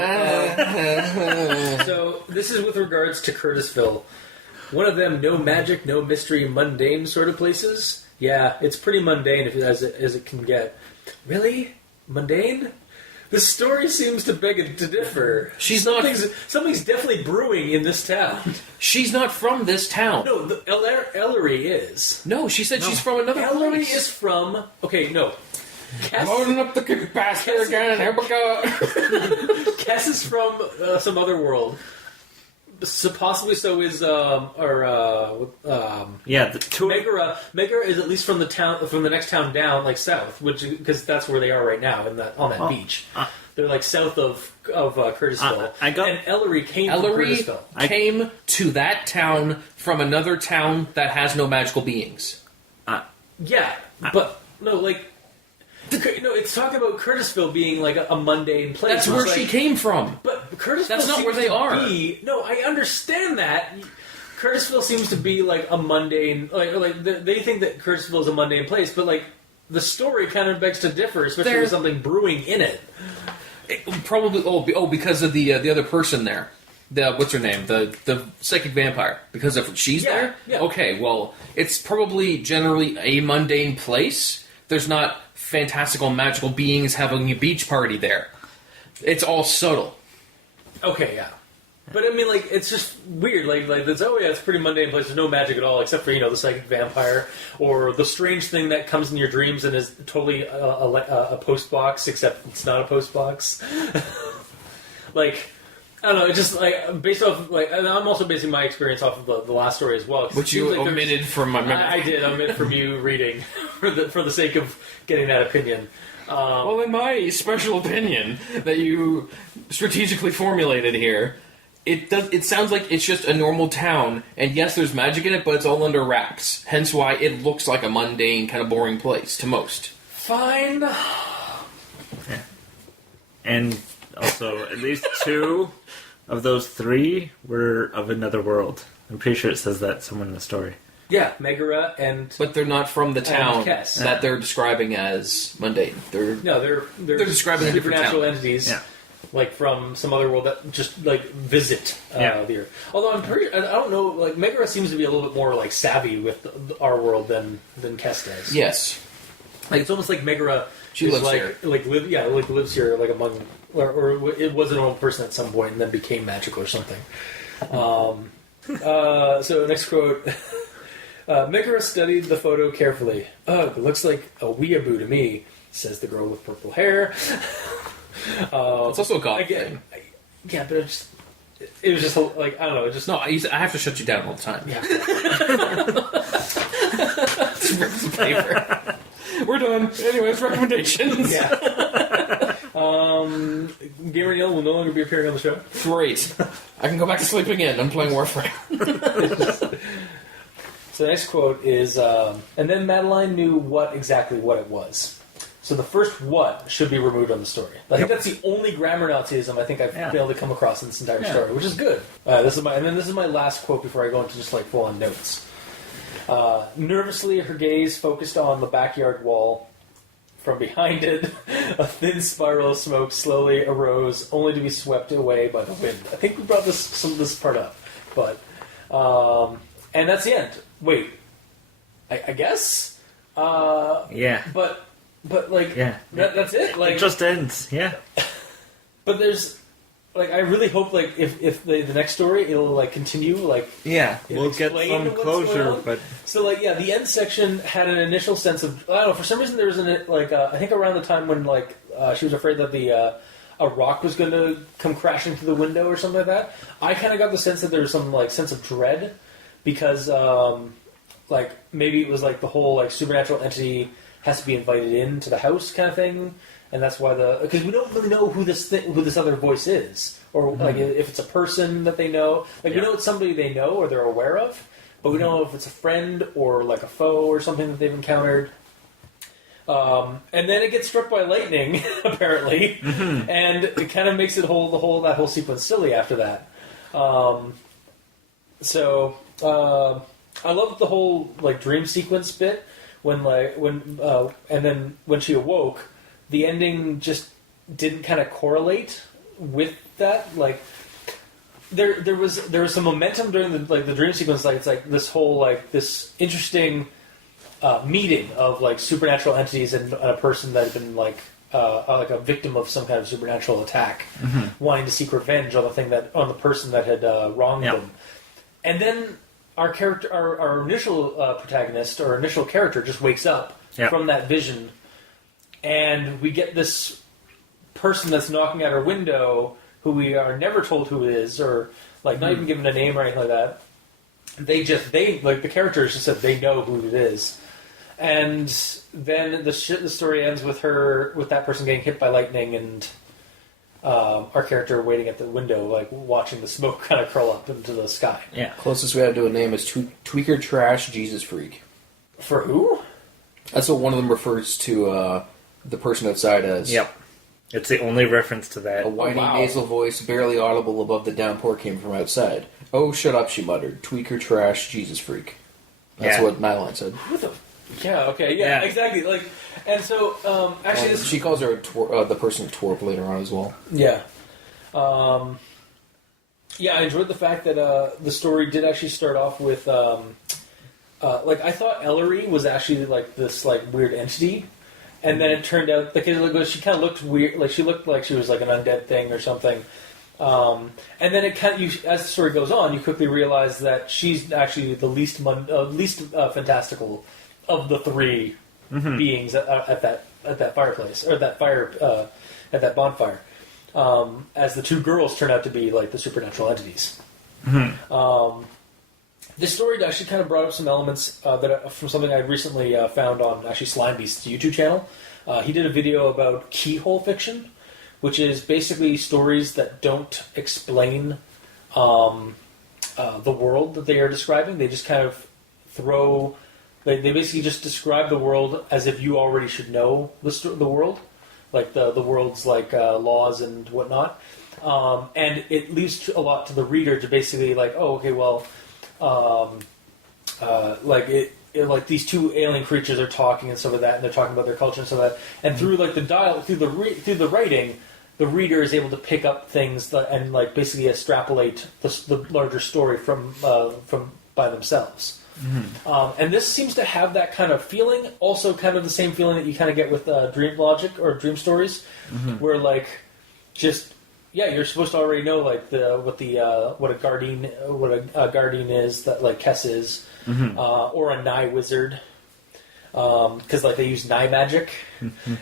So this is with regards to Curtisville. One of them, no magic, no mystery, mundane sort of places. Yeah, it's pretty mundane as it can get. Really? Mundane? The story seems to beg to differ. Something's definitely brewing in this town. She's not from this town. No, Ellery is. No, she said she's from another Ellery place. is from... Okay, no. Loading up the creepypasta again. Here we go. Kess is from some other world. So possibly so is Megara. Megara is at least from the next town down, like south, because that's where they are right now on that beach. They're like south of Curtisville. And Ellery came from Curtisville. Came to that town from another town that has no magical beings. But no, like. No, it's talking about Curtisville being like a mundane place. That's where she came from. But Curtisville That's not where they are. No, I understand that. Curtisville seems to be like a mundane... Like they think that Curtisville is a mundane place, but like the story kind of begs to differ, especially with something brewing in it. Probably... because of the other person there. What's her name? The psychic vampire. Because of she's there? Yeah. Okay, well, it's probably generally a mundane place. There's not fantastical magical beings having a beach party there. It's all subtle. Okay, yeah. But I mean, like, it's just weird. Like it's it's a pretty mundane place. There's no magic at all, except for the psychic vampire or the strange thing that comes in your dreams and is totally a post box, except it's not a post box. Like, I don't know. It's just like based off and I'm also basing my experience off of the last story as well. Which you omitted from my memory. I did omit from you reading for the sake of getting that opinion. Well, in my special opinion that you strategically formulated here, it sounds like it's just a normal town, and yes, there's magic in it, but it's all under wraps. Hence why it looks like a mundane, kind of boring place to most. Fine. Yeah. And also, at least 2 of those 3 were of another world. I'm pretty sure it says that somewhere in the story. Yeah, Megara and... But they're not from the town Kess. that they're describing as mundane. They're describing a different supernatural town. entities, like from some other world that just like visit the Earth. Although I don't know, like Megara seems to be a little bit more like savvy with our world than Kess does. Yes, like it's almost like Megara. She lives here, lives here, like among, or it was a normal person at some point and then became magical or something. So next quote. Megara studied the photo carefully. Ugh, it looks like a weeaboo to me, says the girl with purple hair. It's also a god thing. Yeah, but it was just like, I don't know, just... No, I have to shut you down all the time. Yeah. Some paper. We're done. Anyways, recommendations. Yeah. Gamer Neil will no longer be appearing on the show. Great. I can go back to sleeping in. I'm playing Warframe. So the next quote is, and then Madeline knew exactly what it was. So the first "what" should be removed on the story. I think that's the only grammar Nazism I think I've been able to come across in this entire story, which is good. This is my last quote before I go into just like full on notes. Nervously, her gaze focused on the backyard wall. From behind it, a thin spiral of smoke slowly arose, only to be swept away by the wind. I think we brought this part up, but and that's the end. Wait, I guess. Yeah. But like, that's it. Like, it just ends. Yeah. But there's, like, I really hope like if the next story it'll like continue like. Yeah, we'll get some closure, but so like the end section had an initial sense of, I don't know, for some reason there was I think around the time when like she was afraid that a rock was going to come crashing through the window or something like that. I kind of got the sense that there was some like sense of dread because like maybe it was like the whole like supernatural entity has to be invited into the house kind of thing, and that's why because we don't really know who this other voice is, or like if it's a person that they know. Like we know it's somebody they know or they're aware of, but we don't know if it's a friend or like a foe or something that they've encountered. And then it gets struck by lightning, apparently, and it kind of makes that whole sequence silly after that. I love the whole like dream sequence bit and then when she awoke, the ending just didn't kind of correlate with that. Like there was some momentum during the dream sequence. Like it's like this whole like this interesting meeting of like supernatural entities and a person that had been like a victim of some kind of supernatural attack, wanting to seek revenge on the person that had wronged them. And then our character, our initial protagonist, or initial character, just wakes up from that vision, and we get this person that's knocking at our window, who we are never told who it is, or like not even given a name or anything like that. They the characters just said they know who it is, and then the story ends with that person getting hit by lightning, and our character waiting at the window, like watching the smoke kind of curl up into the sky. Yeah. Closest we have to a name is Tweaker Trash Jesus Freak. For who? That's what one of them refers to the person outside as. Yep. It's the only reference to that. A whiny nasal voice, barely audible above the downpour, came from outside. "Oh, shut up," she muttered. "Tweaker Trash Jesus Freak." That's what Nyline said. What the? Yeah. Okay. Yeah. Exactly. Like, and so actually, she calls her the person Twerp later on as well. Yeah. I enjoyed the fact that the story did actually start off with like I thought Ellery was actually like this like weird entity, and then it turned out she kind of looked weird, like she looked like she was like an undead thing or something. And then it as the story goes on, you quickly realize that she's actually the least fantastical of the three beings at that fireplace, or that fire at that bonfire. As the two girls turn out to be like the supernatural entities. This story actually kind of brought up some elements from something I recently found on actually Slimebeast's YouTube channel. He did a video about keyhole fiction, which is basically stories that don't explain the world that they are describing. They just kind of they basically just describe the world as if you already should know the world, like the world's like laws and whatnot. And it leaves a lot to the reader to basically like, oh, okay, well, like these two alien creatures are talking and stuff like that, and they're talking about their culture and stuff like that. And through like through the writing, the reader is able to pick up things and like basically extrapolate the larger story from by themselves. And this seems to have that kind of feeling, also kind of the same feeling that you kind of get with dream logic or dream stories, where like just you're supposed to already know like what a guardian is, that like Kess is, or a Nye wizard, because like they use Nye magic,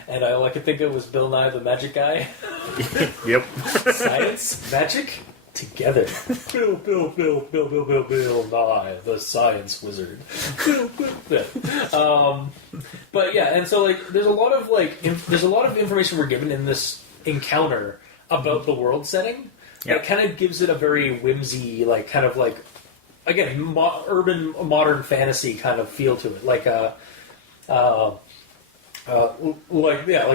and all I could think of was Bill Nye the Magic Guy. Yep. Science, magic, together. Bill Nye the Science Wizard. But yeah, and so like there's a lot of information we're given in this encounter about the world setting. It kind of gives it a very whimsy, like kind of like again urban modern fantasy kind of feel to it, like like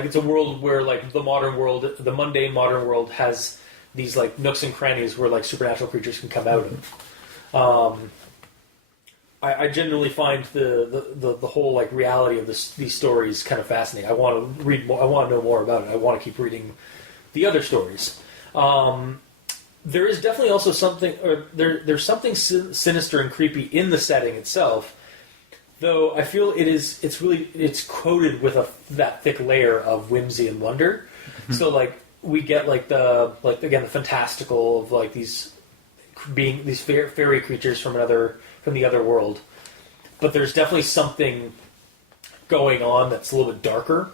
it's a world where like the mundane modern world has these like nooks and crannies where like supernatural creatures can come out of. I genuinely find the whole like reality of these stories kind of fascinating. I want to read more. I want to know more about it. I want to keep reading the other stories. There is definitely also something, or there's something sinister and creepy in the setting itself. Though I feel it's coated with that thick layer of whimsy and wonder. So like we get like the fantastical of like these fairy creatures from the other world, but there's definitely something going on that's a little bit darker,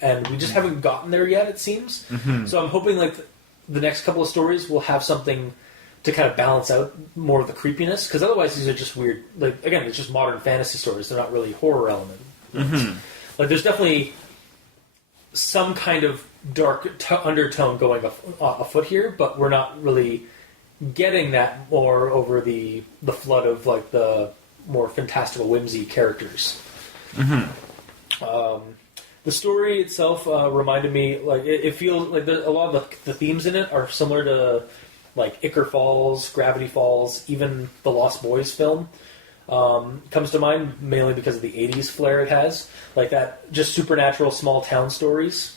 and we just haven't gotten there yet, it seems. So I'm hoping like the next couple of stories will have something to kind of balance out more of the creepiness, because otherwise these are just weird. Like again, it's just modern fantasy stories. They're not really horror element. Like there's definitely some kind of dark undertone going afoot here, but we're not really getting that more over the flood of like the more fantastical whimsy characters. The story itself reminded me, like, it feels like a lot of the themes in it are similar to, like, Icar Falls, Gravity Falls, even the Lost Boys film. Comes to mind mainly because of the 80s flair it has. Like that, just supernatural small town stories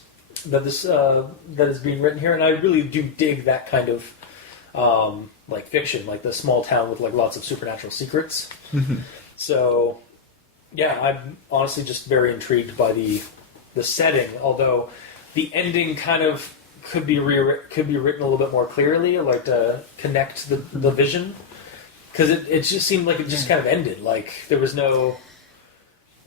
that is being written here. And I really do dig that kind of, like, fiction, like the small town with, like, lots of supernatural secrets. So, yeah, I'm honestly just very intrigued by the setting, although the ending kind of could be written a little bit more clearly, like to connect the vision, because it just seemed like it just kind of ended, like there was no,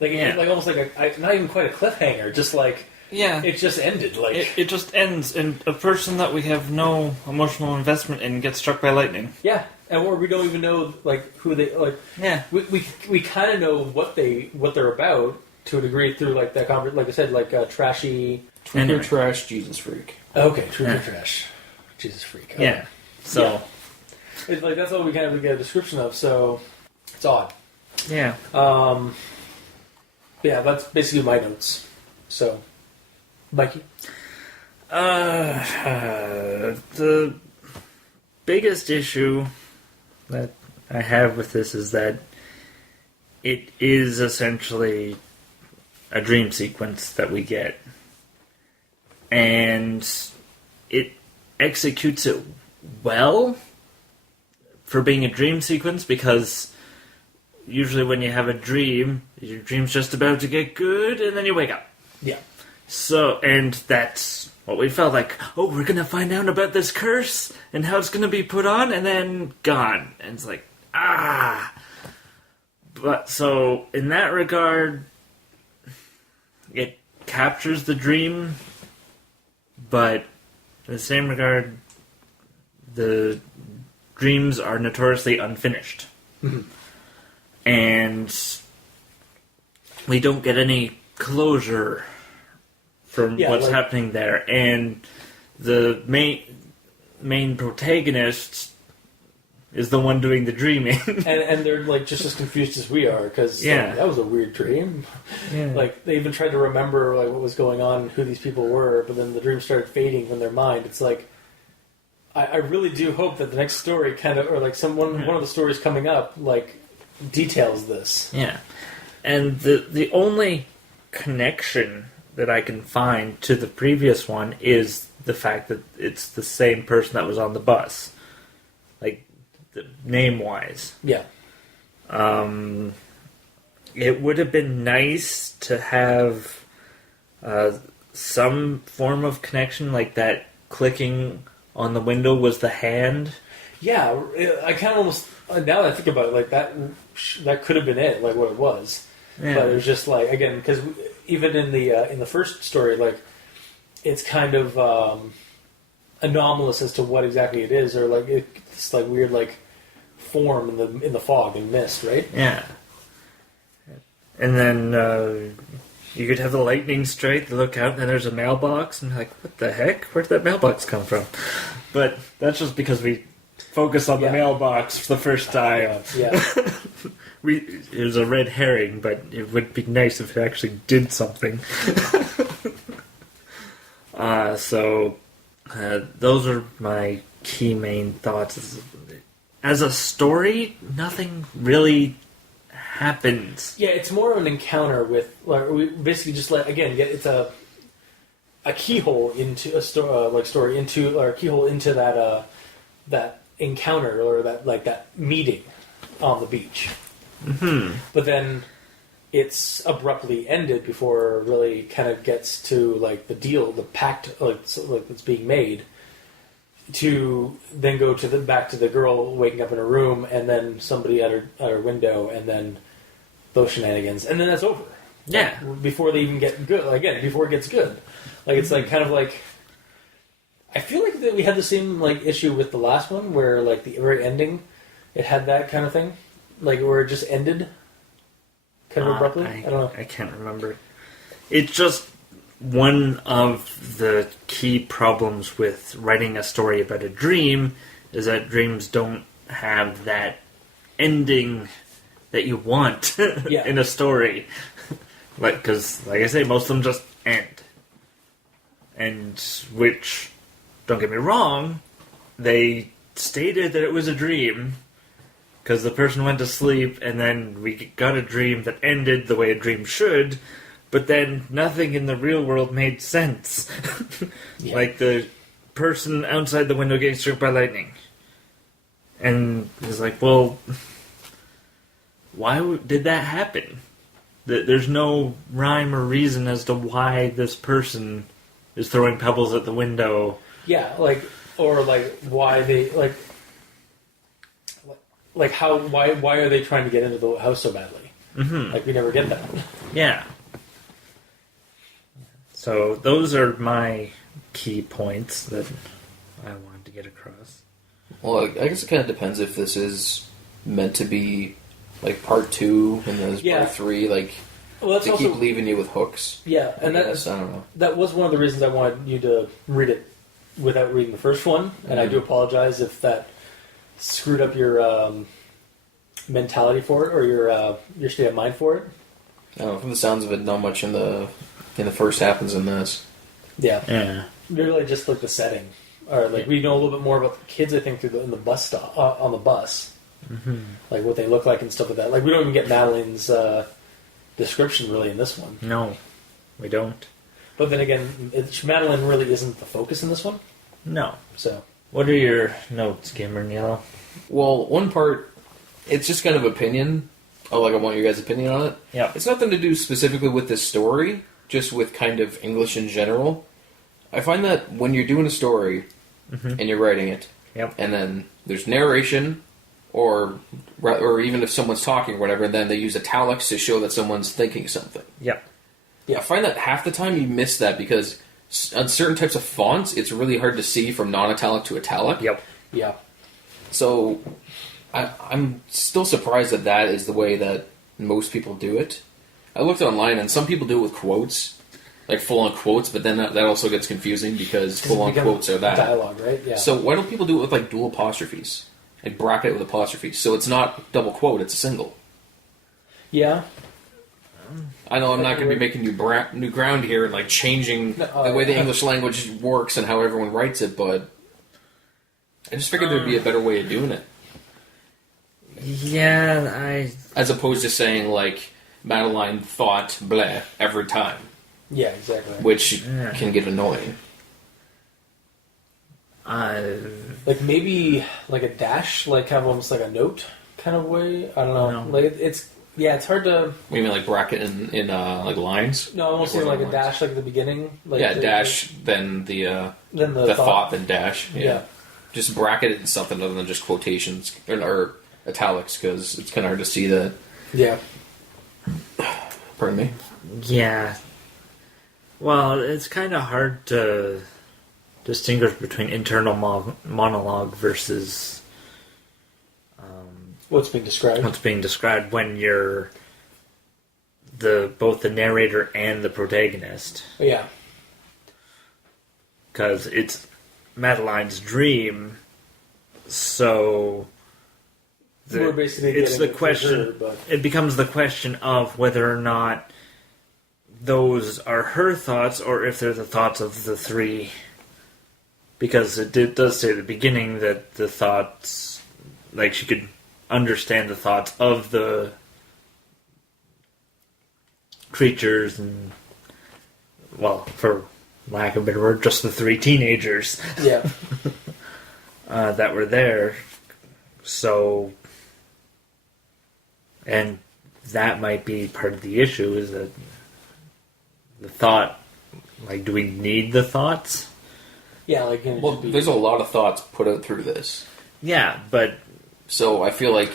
like like almost like not even quite a cliffhanger, just like it just ended, like it just ends, and a person that we have no emotional investment in gets struck by lightning. And or we don't even know, like, who they, like, we kind of know what they're about to a degree through, like, that like I said, like, trashy... Truth or trash, Jesus freak. Okay, truth or trash, Jesus freak. Okay. Yeah, so... It's like, that's all we kind of get a description of, so it's odd. Yeah. Yeah, that's basically my notes. So, Mikey? The biggest issue that I have with this is that it is essentially a dream sequence that we get. And it executes it well for being a dream sequence, because usually when you have a dream, your dream's just about to get good and then you wake up. Yeah. So, and that's what we felt like. Oh, we're going to find out about this curse and how it's going to be put on, and then gone. And it's like, But, so, in that regard, it captures the dream, but in the same regard, the dreams are notoriously unfinished. And we don't get any closure from what's happening there. And the main protagonist is the one doing the dreaming. and they're, like, just as confused as we are, because that was a weird dream. Yeah. Like, they even tried to remember, like, what was going on, who these people were, but then the dream started fading from their mind. It's like, I really do hope that the next story kind of, or like one of the stories coming up, like, details this. Yeah. And the only connection that I can find to the previous one is the fact that it's the same person that was on the bus. Like, name-wise. Yeah. It would have been nice to have some form of connection, like that clicking on the window was the hand. Yeah, I kind of almost, now that I think about it, like, that could have been it, like, what it was. Yeah. But it was just, like, again, because even in the first story, like, it's kind of anomalous as to what exactly it is, or, like, it's, like, weird, like, form in the fog and mist, right? Yeah. And then you could have the lightning strike, look out, and then there's a mailbox, and you're like, what the heck? Where did that mailbox come from? But that's just because we focus on the mailbox for the first time. Yeah. It was a red herring, but it would be nice if it actually did something. Those are my key main thoughts. As a story, nothing really happens. Yeah, it's more of an encounter with, like, we basically just it's a keyhole into a story into, or a keyhole into that encounter, or that meeting on the beach. Mm-hmm. But then it's abruptly ended before it really kind of gets to, like, the deal, the pact, like that's being made, to then go to back to the girl waking up in her room, and then somebody at her window, and then those shenanigans, and then that's over. Yeah. Before they even get good, again, before it gets good, like, it's like kind of like, I feel like that we had the same, like, issue with the last one, where, like, the very ending, it had that kind of thing, like, where it just ended kind of abruptly. I don't know. I can't remember. It's just one of the key problems with writing a story about a dream is that dreams don't have that ending that you want in a story. Because, like I say, most of them just end. And which, don't get me wrong, they stated that it was a dream because the person went to sleep and then we got a dream that ended the way a dream should, but then nothing in the real world made sense. Yeah. Like the person outside the window getting struck by lightning. And it's like, well, why did that happen? There's no rhyme or reason as to why this person is throwing pebbles at the window. Yeah, like, or like why they like how why are they trying to get into the house so badly? Mm-hmm. Like we never get that. Yeah. So those are my key points that I wanted to get across. Well, I guess it kind of depends if this is meant to be like part 2 and then there's part 3, like Well, that's to also, keep leaving you with hooks. Yeah, and I don't know. that was one of the reasons I wanted you to read it without reading the first one, and I do apologize if that screwed up your mentality for it or your state of mind for it. I don't know. From the sounds of it, not much in the first happens in this. Yeah, Yeah. really just like the setting, or like we know a little bit more about the kids. I think in the bus stop on the bus, like what they look like and stuff like that. Like we don't even get Madeline's description really in this one. No, we don't. But then again, Madeline really isn't the focus in this one. No. So What are your notes, Gamer Nilo? Well, one part, it's just kind of opinion. Oh, like I want your guys' opinion on it. Yeah. It's nothing to do specifically with this story, just with kind of English in general. I find that when you're doing a story and you're writing it, Yep. and then there's narration, or even if someone's talking or whatever, and then they use italics to show that someone's thinking something. Yep. Yeah, I find that half the time you miss that because on certain types of fonts, it's really hard to see from non-italic to italic. Yep. yeah, So I'm still surprised that is the way that most people do it. I looked online, and some people do it with quotes, like full-on quotes, but then that also gets confusing because full-on quotes are that. dialogue, right? Yeah. So why don't people do it with like dual apostrophes? Like bracket it with apostrophes. So it's not double quote, it's a single. yeah, I know I'm not going to be making new ground here and like changing the way the English language works and how everyone writes it, but I just figured there'd be a better way of doing it. Yeah, As opposed to saying like Madeline thought bleh every time, yeah, exactly. which can get annoying. Like maybe like a dash, like kind of almost like a note kind of way. I don't know. No. Like it's hard to. You mean like bracket in like lines? No, almost Like like a lines. dash, like at the beginning. Like Yeah, dash, then the Then the thought, then dash. Yeah. Just bracket it in something other than just quotations or italics, because it's kind of hard to see that. Yeah. Pardon me? yeah. Well, it's kind of hard to distinguish between internal monologue versus What's being described? what's being described when you're both the narrator and the protagonist. Yeah. Because it's Madeline's dream, so We're basically it's getting the it from question. her, but It becomes the question of whether or not those are her thoughts or if they're the thoughts of the three. Because it does say at the beginning that the thoughts, like she could understand the thoughts of the creatures and, well, for lack of a better word, just the three teenagers yeah. that were there. So, and that might be part of the issue, is that the thought, like, do we need the thoughts? Yeah, like it Well, should be, there's a lot of thoughts put out through this. Yeah, but So I feel like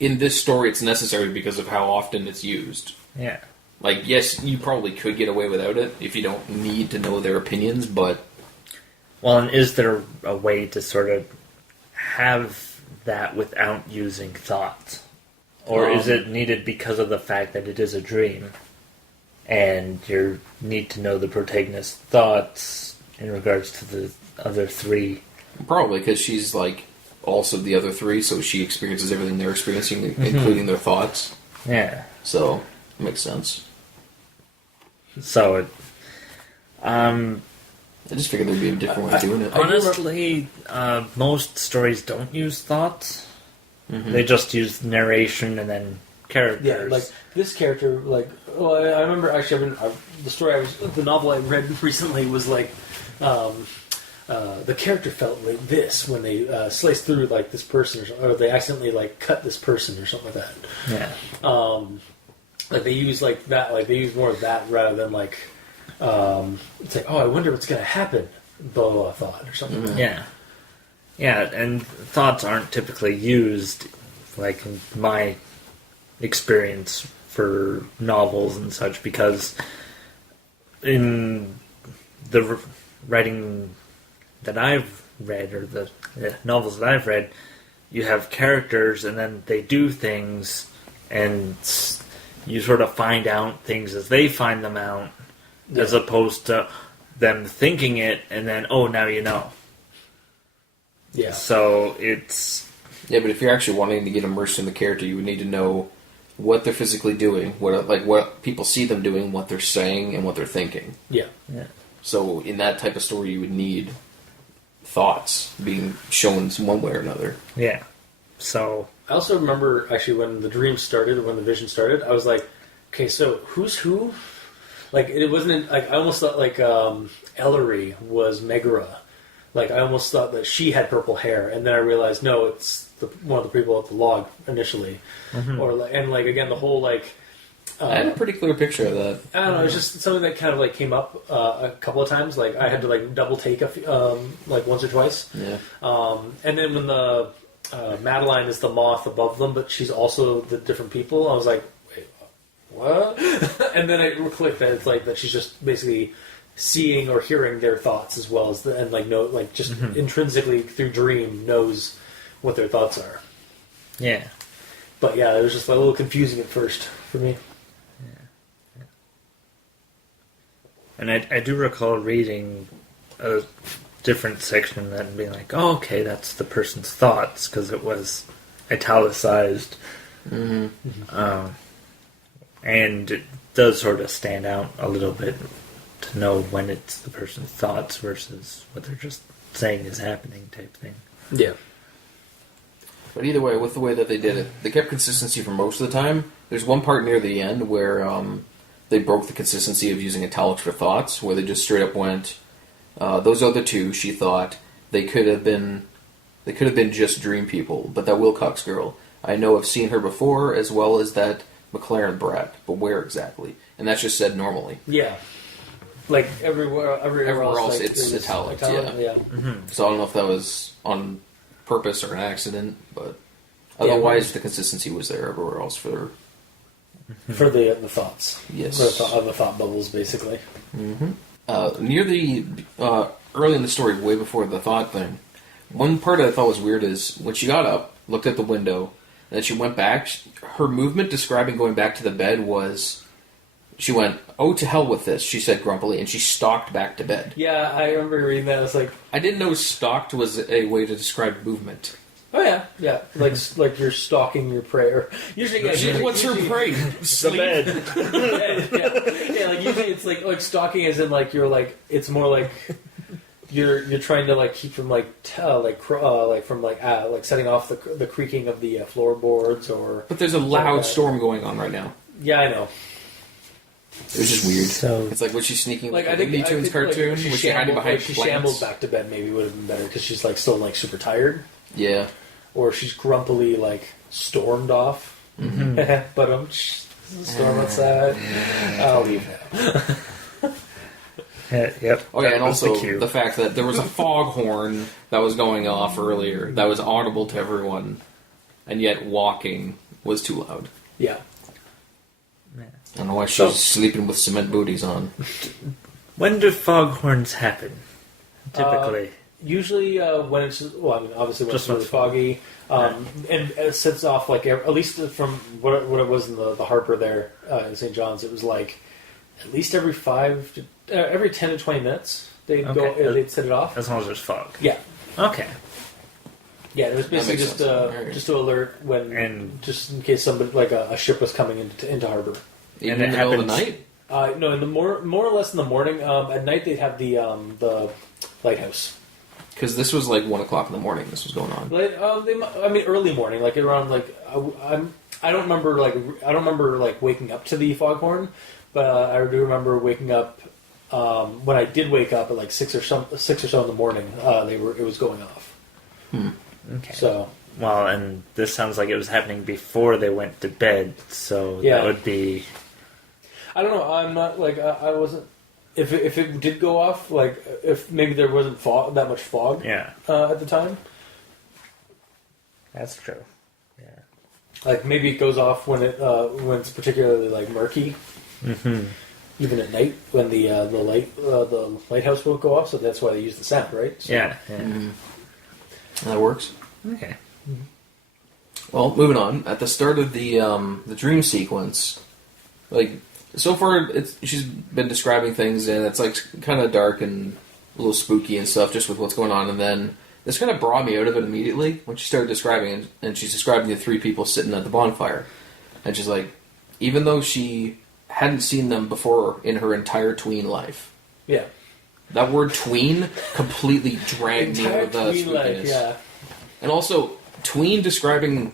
in this story it's necessary because of how often it's used. yeah. Like, yes, you probably could get away without it if you don't need to know their opinions, but Well, and is there a way to sort of have that without using thoughts? Or is it needed because of the fact that it is a dream? And you need to know the protagonist's thoughts in regards to the other three. probably because she's like also the other three, so she experiences everything they're experiencing, including their thoughts. Yeah. So, makes sense. So I just figured there'd be a different way of doing it. Honestly, most stories don't use thoughts. Mm-hmm. They just use narration and then characters. Yeah, like this character, like, well, I remember actually the novel I read recently was like, the character felt like this when they sliced through like this person, or they accidentally like cut this person or something like that. Yeah. Like they use like that, like they use more of that rather than like, it's like, oh, I wonder what's going to happen, blah, blah, blah, thought or something. Mm-hmm. Yeah. Yeah, and thoughts aren't typically used, like in my experience, for novels and such, because in the writing that I've read, or the novels that I've read, you have characters and then they do things, and you sort of find out things as they find them out, as opposed to them thinking it and then, oh, now you know. Yeah. So it's... Yeah, but if you're actually wanting to get immersed in the character, you would need to know what they're physically doing, what people see them doing, what they're saying, and what they're thinking. Yeah. Yeah. So in that type of story, you would need thoughts being shown one way or another. Yeah. So... I also remember, actually, when the dream started, when the vision started, I was like, okay, so who's who? Like, it wasn't... Like, I almost thought, like, Ellery was Megara. Like, I almost thought that she had purple hair, and then I realized, no, it's one of the people at the log initially. Mm-hmm. And, like, again, the whole, like... I had a pretty clear picture of that. I don't know, it's just something that kind of, like, came up a couple of times. Like, I had to, like, double take, like, once or twice. Yeah. And then when the Madeline is the moth above them, but she's also the different people, I was like, wait, what? And then I clicked that it's, like, that she's just basically... seeing or hearing their thoughts as well as just intrinsically through dream knows what their thoughts are. Yeah. But yeah, it was just a little confusing at first for me. Yeah. And I do recall reading a different section and being like, oh, okay, that's the person's thoughts, because it was italicized. Mm-hmm. And it does sort of stand out a little bit to know when it's the person's thoughts versus what they're just saying is happening type thing. Yeah. But either way, with the way that they did it, they kept consistency for most of the time. There's one part near the end where they broke the consistency of using italics for thoughts, where they just straight up went, those other two, she thought, they could have been just dream people, but that Wilcox girl, I know I've seen her before, as well as that McLaren brat, but where exactly? And that's just said normally. Yeah. Like everywhere else, like, it's italics, yeah. Mm-hmm. So I don't know if that was on purpose or an accident, but otherwise the consistency was there everywhere else for the thoughts. Yes, the thought bubbles, basically. Mm-hmm. Near the early in the story, way before the thought thing, one part I thought was weird is when she got up, looked at the window, and then she went back. Her movement describing going back to the bed was. She went, oh, to hell with this, she said grumpily, and she stalked back to bed. Yeah, I remember reading that. I was like... I didn't know stalked was a way to describe movement. Oh, yeah. Like you're stalking your prey. Usually, what's her prey? The bed. yeah, like usually it's like stalking as in like you're like... It's more like... You're trying to like keep from from setting off the creaking of the floorboards or... But there's a loud storm going on right now. Yeah, I know. It was just weird. So, it's like, was she sneaking like a Looney Tunes cartoon? Like, was she hiding behind she plants? shambled back to bed maybe would have been better because she's like still like super tired. Yeah. Or she's grumpily like stormed off. Mm-hmm. But there's a storm outside. I'll leave now. Yep. Oh yeah, and also the fact that there was a foghorn that was going off earlier that was audible to everyone, and yet walking was too loud. Yeah. I don't know why she's sleeping with cement booties on. When do foghorns happen? Typically. Usually when it's... Well, I mean, obviously when Just it's really foggy. And it sets off, like, at least from what it was in the Harper there in St. John's, it was like at least every 10 to 20 minutes they'd they'd set it off. As long as there's fog. Yeah. Okay. Yeah, it was basically just to alert when... just in case somebody, like a ship was coming into harbor. Even in the middle of the night? No, in the more or less in the morning. At night they'd have the lighthouse. Because this was like 1 o'clock in the morning. This was going on. Early morning, like around like I don't remember like waking up to the foghorn, but I do remember waking up. When I did wake up at like 6 or so in the morning, it was going off. Okay. So well, and this sounds like it was happening before they went to bed, so Yeah. that would be. I don't know. I'm not like I wasn't. If it did go off, like if maybe there wasn't that much fog Yeah, at the time, that's true. Yeah. like maybe it goes off when it's particularly like murky, even at night when the lighthouse won't go off. So that's why they use the sound, right? So, Yeah. That works. Okay. Well, moving on. At the start of the dream sequence, like so far, she's been describing things, and it's like kind of dark and a little spooky and stuff, just with what's going on. And then this kind of brought me out of it immediately when she started describing it, and she's describing the 3 people sitting at the bonfire, and she's like, even though she hadn't seen them before in her entire tween life, Yeah. that word tween completely dragged me out of the tween life, spookiness. yeah. And also, tween describing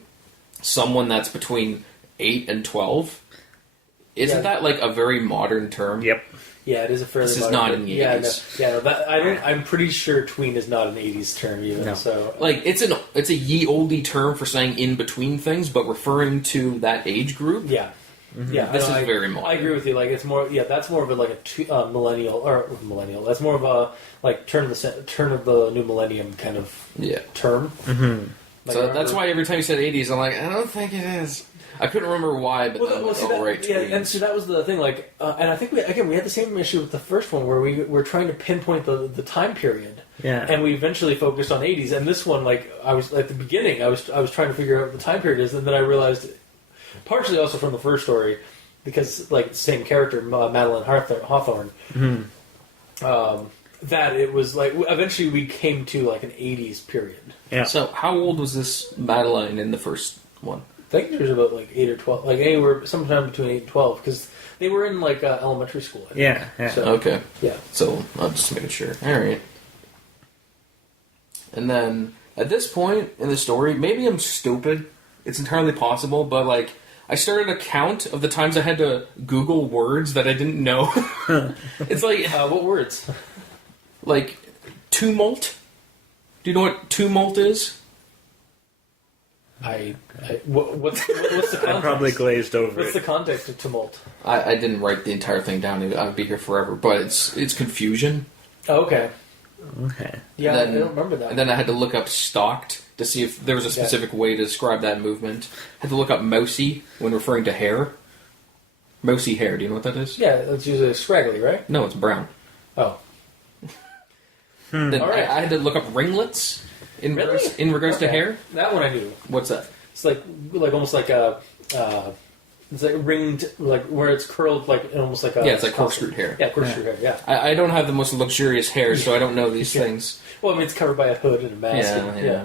someone that's between 8 and 12, isn't Yeah. that like a very modern term? Yep. Yeah, it is a fairly. This is modern not term. in the Yeah, 80s. no, I'm pretty sure tween is not an '80s term even. No. So Like, it's a ye olde term for saying in between things, but referring to that age group. yeah, yeah. This no, is very modern. I agree with you. Like it's more. Yeah, that's more of a millennial or millennial. That's more of a like turn of the new millennium kind of Yeah. term. Like, So I that's remember- why every time you said 80s, I'm like, I don't think it is. I couldn't remember why, but then I'm like, see, oh, right, yeah, tweens. and so that was the thing. Like, and I think we had the same issue with the first one where we were trying to pinpoint the time period. Yeah. And we eventually focused on 80s. And this one, like, I was at the beginning, I was trying to figure out what the time period is, and then I realized, partially also from the first story, because like same character, Madeline Hawthorne, that it was like eventually we came to like an 80s period. Yeah. So, how old was this Madeline in the first one? I think it was about like 8 or 12, like anywhere sometime between 8 and 12, because they were in like elementary school. I think. Yeah. So, Okay. yeah. So, I'm just making sure. Alright. And then, at this point in the story, maybe I'm stupid. It's entirely possible, but like, I started a count of the times I had to Google words that I didn't know. It's like, What words? like, tumult? Do you know what tumult is? What's the context? I probably glazed over What's it. the context of tumult? I didn't write the entire thing down. I'd be here forever. But it's confusion. Oh, okay. Okay. Yeah, And then- I don't remember that. And then I had to look up stalked to see if there was a specific way to describe that movement. I had to look up mousy when referring to hair. Mousy hair. Do you know what that is? Yeah, it's usually scraggly, right? No, it's brown. Oh. Then All right. I had to look up ringlets in Really? regards to Okay. hair. That one I knew. What's that? It's like almost like a. It's like ringed, like where it's curled, like almost like a. Yeah, it's like corkscrewed hair. Yeah, corkscrew hair. Yeah. I don't have the most luxurious hair, so I don't know these Yeah. things. Well, I mean, it's covered by a hood and a mask. Yeah.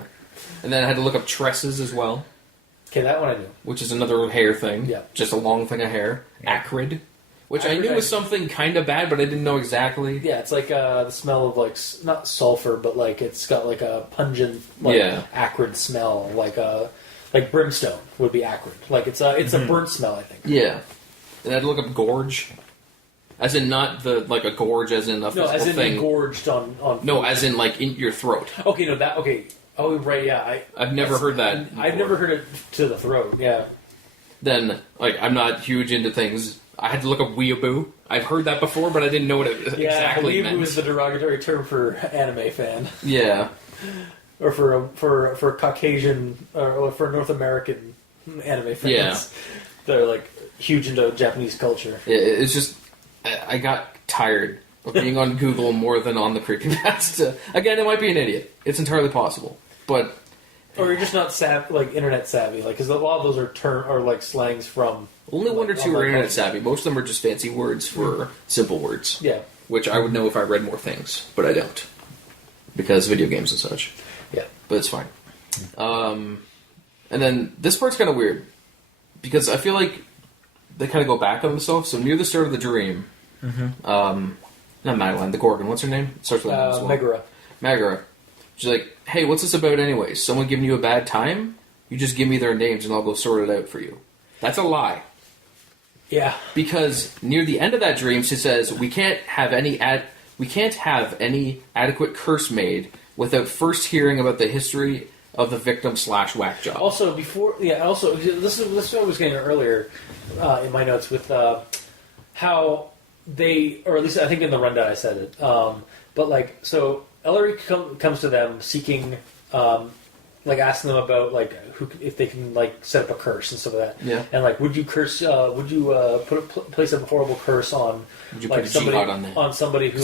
And then I had to look up tresses as well, Okay, that one I knew. which is another hair thing. Yeah. Just a long thing of hair. Acrid. Which I Acrid, knew was something kind of bad, but I didn't know exactly. Yeah, it's like the smell of like not sulfur, but like it's got like a pungent, like Yeah. acrid smell, like brimstone would be acrid. Like it's a burnt smell, I think. Yeah. And I had to look up gorge. As in not like a gorge as in a No, physical as in thing. gorged on. No, food. as in like in your throat. Okay, no, that okay. Oh, right, yeah. I've never heard that. I've before. never heard it to the throat. Yeah. Then, like, I'm not huge into things. I had to look up weeaboo. I've heard that before, but I didn't know what it Yeah, exactly weeaboo meant. is the derogatory term for anime fan, Yeah. or for Caucasian or for North American anime fans. Yeah. They're like huge into Japanese culture. It's just, I got tired of being on Google more than on the creepypasta. Again, it might be an idiot. It's entirely possible. But, Or you're just not internet savvy, like because a lot of those are like slangs from. only one or two online are internet culture. savvy. Most of them are just fancy words for simple words. Yeah, Which I would know if I read more things, but I don't. Because video games and such. yeah. But it's fine. And then this part's kind of weird. Because I feel like they kind of go back on themselves. So near the start of the dream, not Madeline, the Gorgon. What's her name? It starts with an M as well. Megara. Megara. She's like, hey, what's this about anyways? Someone giving you a bad time? You just give me their names and I'll go sort it out for you. That's a lie. Yeah. Because near the end of that dream, she says, we can't have any adequate curse made without first hearing about the history of the victim / whack job. Also, this is what I was getting earlier in my notes with how they, or at least I think in the rundown I said it, but like, so Ellery comes to them seeking, like asking them about like if they can like set up a curse and stuff like that. Yeah. And like, would you place a horrible curse on like somebody on somebody who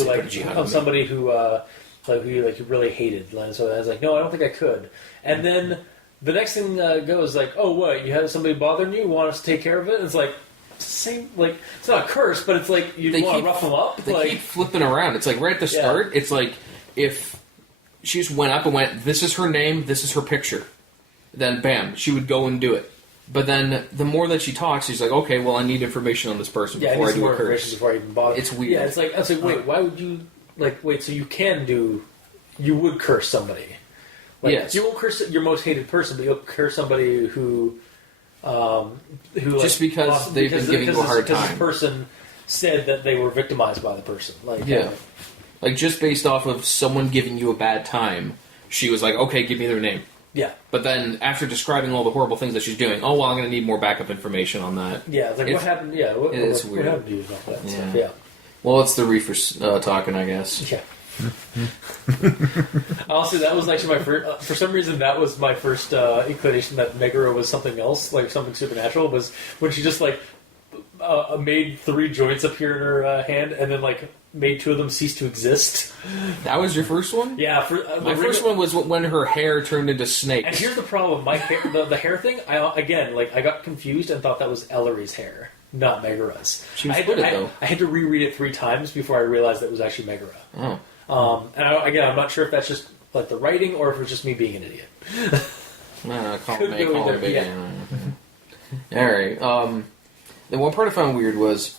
you really hated? And so I was like, no, I don't think I could. And then the next thing goes like, oh, what? You have somebody bothering you? Want us to take care of it? And it's like. Same, like it's not a curse, but it's like you want to rough them up. They keep flipping around. It's like right at the start. It's like if she just went up and went, "This is her name. This is her picture." Then, bam, she would go and do it. But then, the more that she talks, she's like, "Okay, well, I need information on this person before I do a curse." Before I even bother. It's weird. Yeah, it's like wait, why would you wait? So you would curse somebody? Like, yes. You won't curse your most hated person, but you'll curse somebody who just because they've been giving you a hard time. Because this person said that they were victimized by the person. Like, like just based off of someone giving you a bad time, she was like, "Okay, give me their name." Yeah. But then after describing all the horrible things that she's doing, oh well, I'm going to need more backup information on that. Yeah, it's like what happened? Yeah, what happened to you about that stuff? Yeah. Well, it's the reefers talking, I guess. Yeah. Honestly, that was actually my first. For some reason, that was my first inclination that Megara was something else, like something supernatural. Was when she just like made 3 joints appear in her hand, and then like made 2 of them cease to exist. That was your first one? Yeah. My first one was when her hair turned into snakes. And here's the problem: my hair, the hair thing. I got confused and thought that was Ellery's hair, not Megara's. She was good at it, though. I had to reread it 3 times before I realized that it was actually Megara. Oh. And I'm not sure if that's just like the writing or if it was just me being an idiot. Call me All right. The one part I found weird was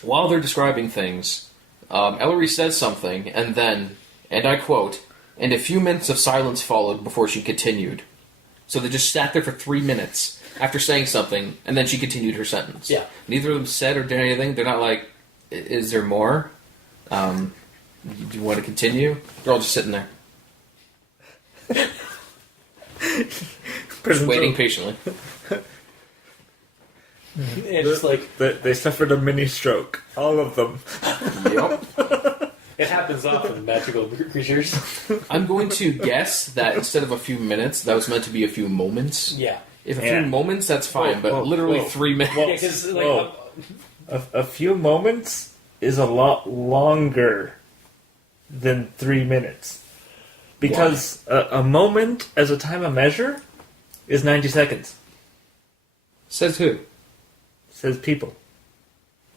while they're describing things, Ellery says something, and then, and I quote, "And a few minutes of silence followed before she continued." So they just sat there for 3 minutes after saying something, and then she continued her sentence. Yeah. Neither of them said or did anything. They're not like, "Is there more? Do you want to continue?" They're all just sitting there. Just waiting patiently. It's just like they suffered a mini stroke, all of them. Yep. it happens often. Magical creatures. I'm going to guess that instead of a few minutes, that was meant to be a few moments. Yeah. If a few moments, that's fine, but literally 3 minutes. Yeah, because like a few moments is a lot longer than 3 minutes. Because a moment as a time of measure is 90 seconds. Says who? Says people.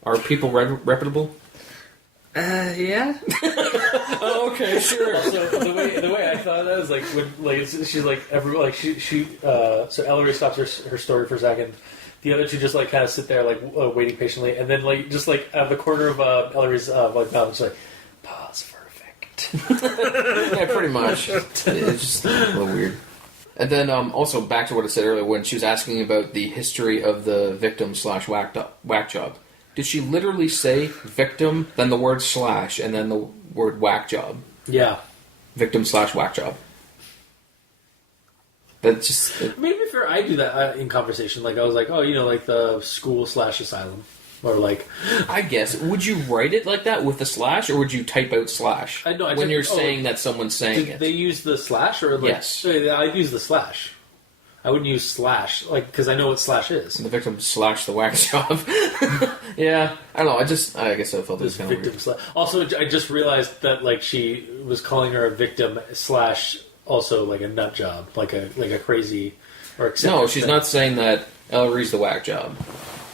Are people reputable? Yeah. Oh, okay, sure. So the way I thought of that is like when like she's like so Ellery stops her story for a second. The other 2 just like kind of sit there like waiting patiently, and then like just like out of the corner of Ellery's like mouth, it's like pause for effect. Yeah, pretty much. It's just a little weird. And then also back to what I said earlier when she was asking about the history of the victim / whack job. Did she literally say victim, then the word / and then the word whack job? Yeah. Victim / whack job. That's just... I mean, to be fair, I do that in conversation. Like, I was like, oh, like the school / asylum. Or like... I guess. Would you write it like that with a / or would you type out / when you're saying that someone's saying it? Did they use the / or like... Yes. I'd use the /. I wouldn't use / like, because I know what / is. The victim / the whack job. Yeah. I don't know. I guess I felt it was kind of weird. Also, I just realized that, like, she was calling her a victim / also, like, a nut job. Like a crazy or eccentric No, she's not saying that Ellery's the whack job.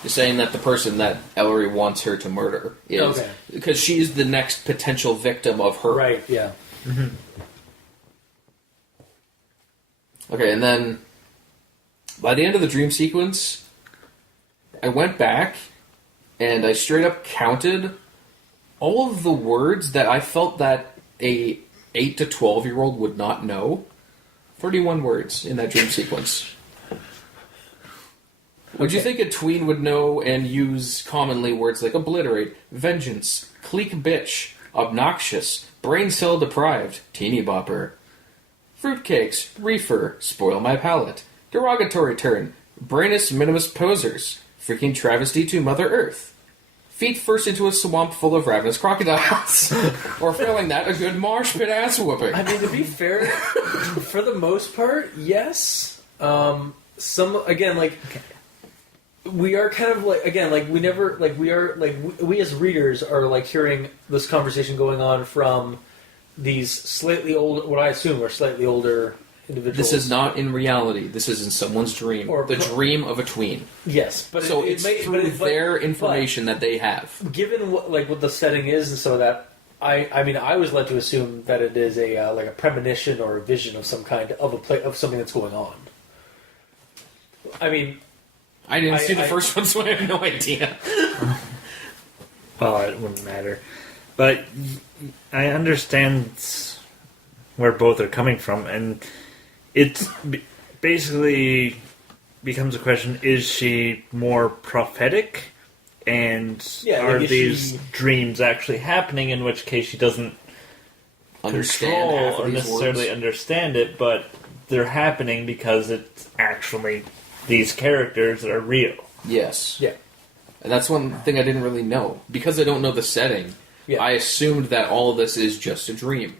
She's saying that the person that Ellery wants her to murder is... Okay. Because she's the next potential victim of her. Right, yeah. Mm-hmm. Okay, and then... By the end of the dream sequence, I went back and I straight up counted all of the words that I felt that a 8 to 12-year-old would not know. 31 words in that dream sequence. Would you think a tween would know and use commonly words like obliterate, vengeance, clique bitch, obnoxious, brain cell deprived, teeny bopper, fruitcakes, reefer, spoil my palate, derogatory turn, brainus minimus posers, freaking travesty to Mother Earth, feet first into a swamp full of ravenous crocodiles, or failing that, a good marsh pit ass whooping? I mean, to be fair, for the most part, yes. We are kind of like, again, like we never, like we are, like we as readers are like hearing this conversation going on from these slightly old, what I assume are slightly older individuals. This is not in reality. This is in someone's dream. Or the dream of a tween. Yes, but so it's through their information that they have. Given what the setting is, and so that I mean, I was led to assume that it is a like a premonition or a vision of some kind of something that's going on. I mean, I didn't see the first one, so I have no idea. Well, it wouldn't matter. But I understand where both are coming from, and it basically becomes a question, is she more prophetic? And are these dreams actually happening, in which case she doesn't control or necessarily understand it, but they're happening because it's actually these characters that are real. Yes. Yeah. And that's one thing I didn't really know. Because I don't know the setting, I assumed that all of this is just a dream.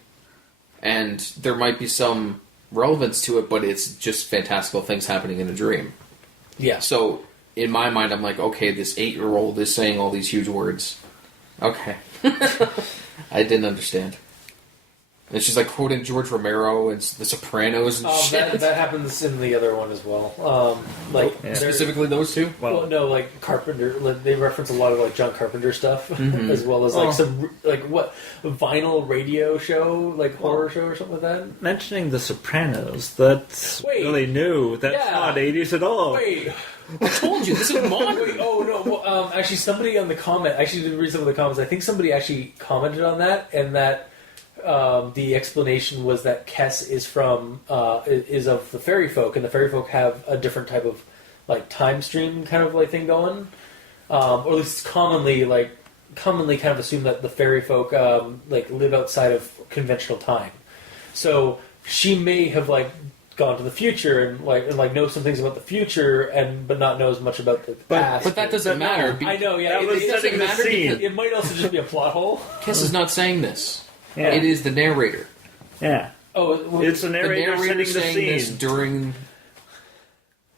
And there might be some relevance to it, but it's just fantastical things happening in a dream. Yeah. So, in my mind, I'm like, okay, this 8-year-old is saying all these huge words. Okay. I didn't understand. And she's like quoting George Romero and The Sopranos and shit. That happens in the other one as well. Specifically those two? Well, no, like Carpenter. Like, they reference a lot of like John Carpenter stuff, as well as like some like what vinyl radio show, like horror show or something like that. Mentioning The Sopranos, that's really new. That's not 80s at all. Wait. I told you, this is modern. Wait, oh no! Well, actually, somebody on the comment. I actually did read some of the comments. I think somebody actually commented on that, and that the explanation was that Kess is from is of the fairy folk, and the fairy folk have a different type of like time stream kind of like thing going, or at least it's commonly kind of assumed that the fairy folk like live outside of conventional time. So she may have like gone to the future and know some things about the future, but not know as much about the past. But that doesn't matter. I know, yeah. It doesn't matter because it might also just be a plot hole. Kess is not saying this. Yeah. It is the narrator. Yeah. Oh, well, it's the narrator setting the saying scene. This during...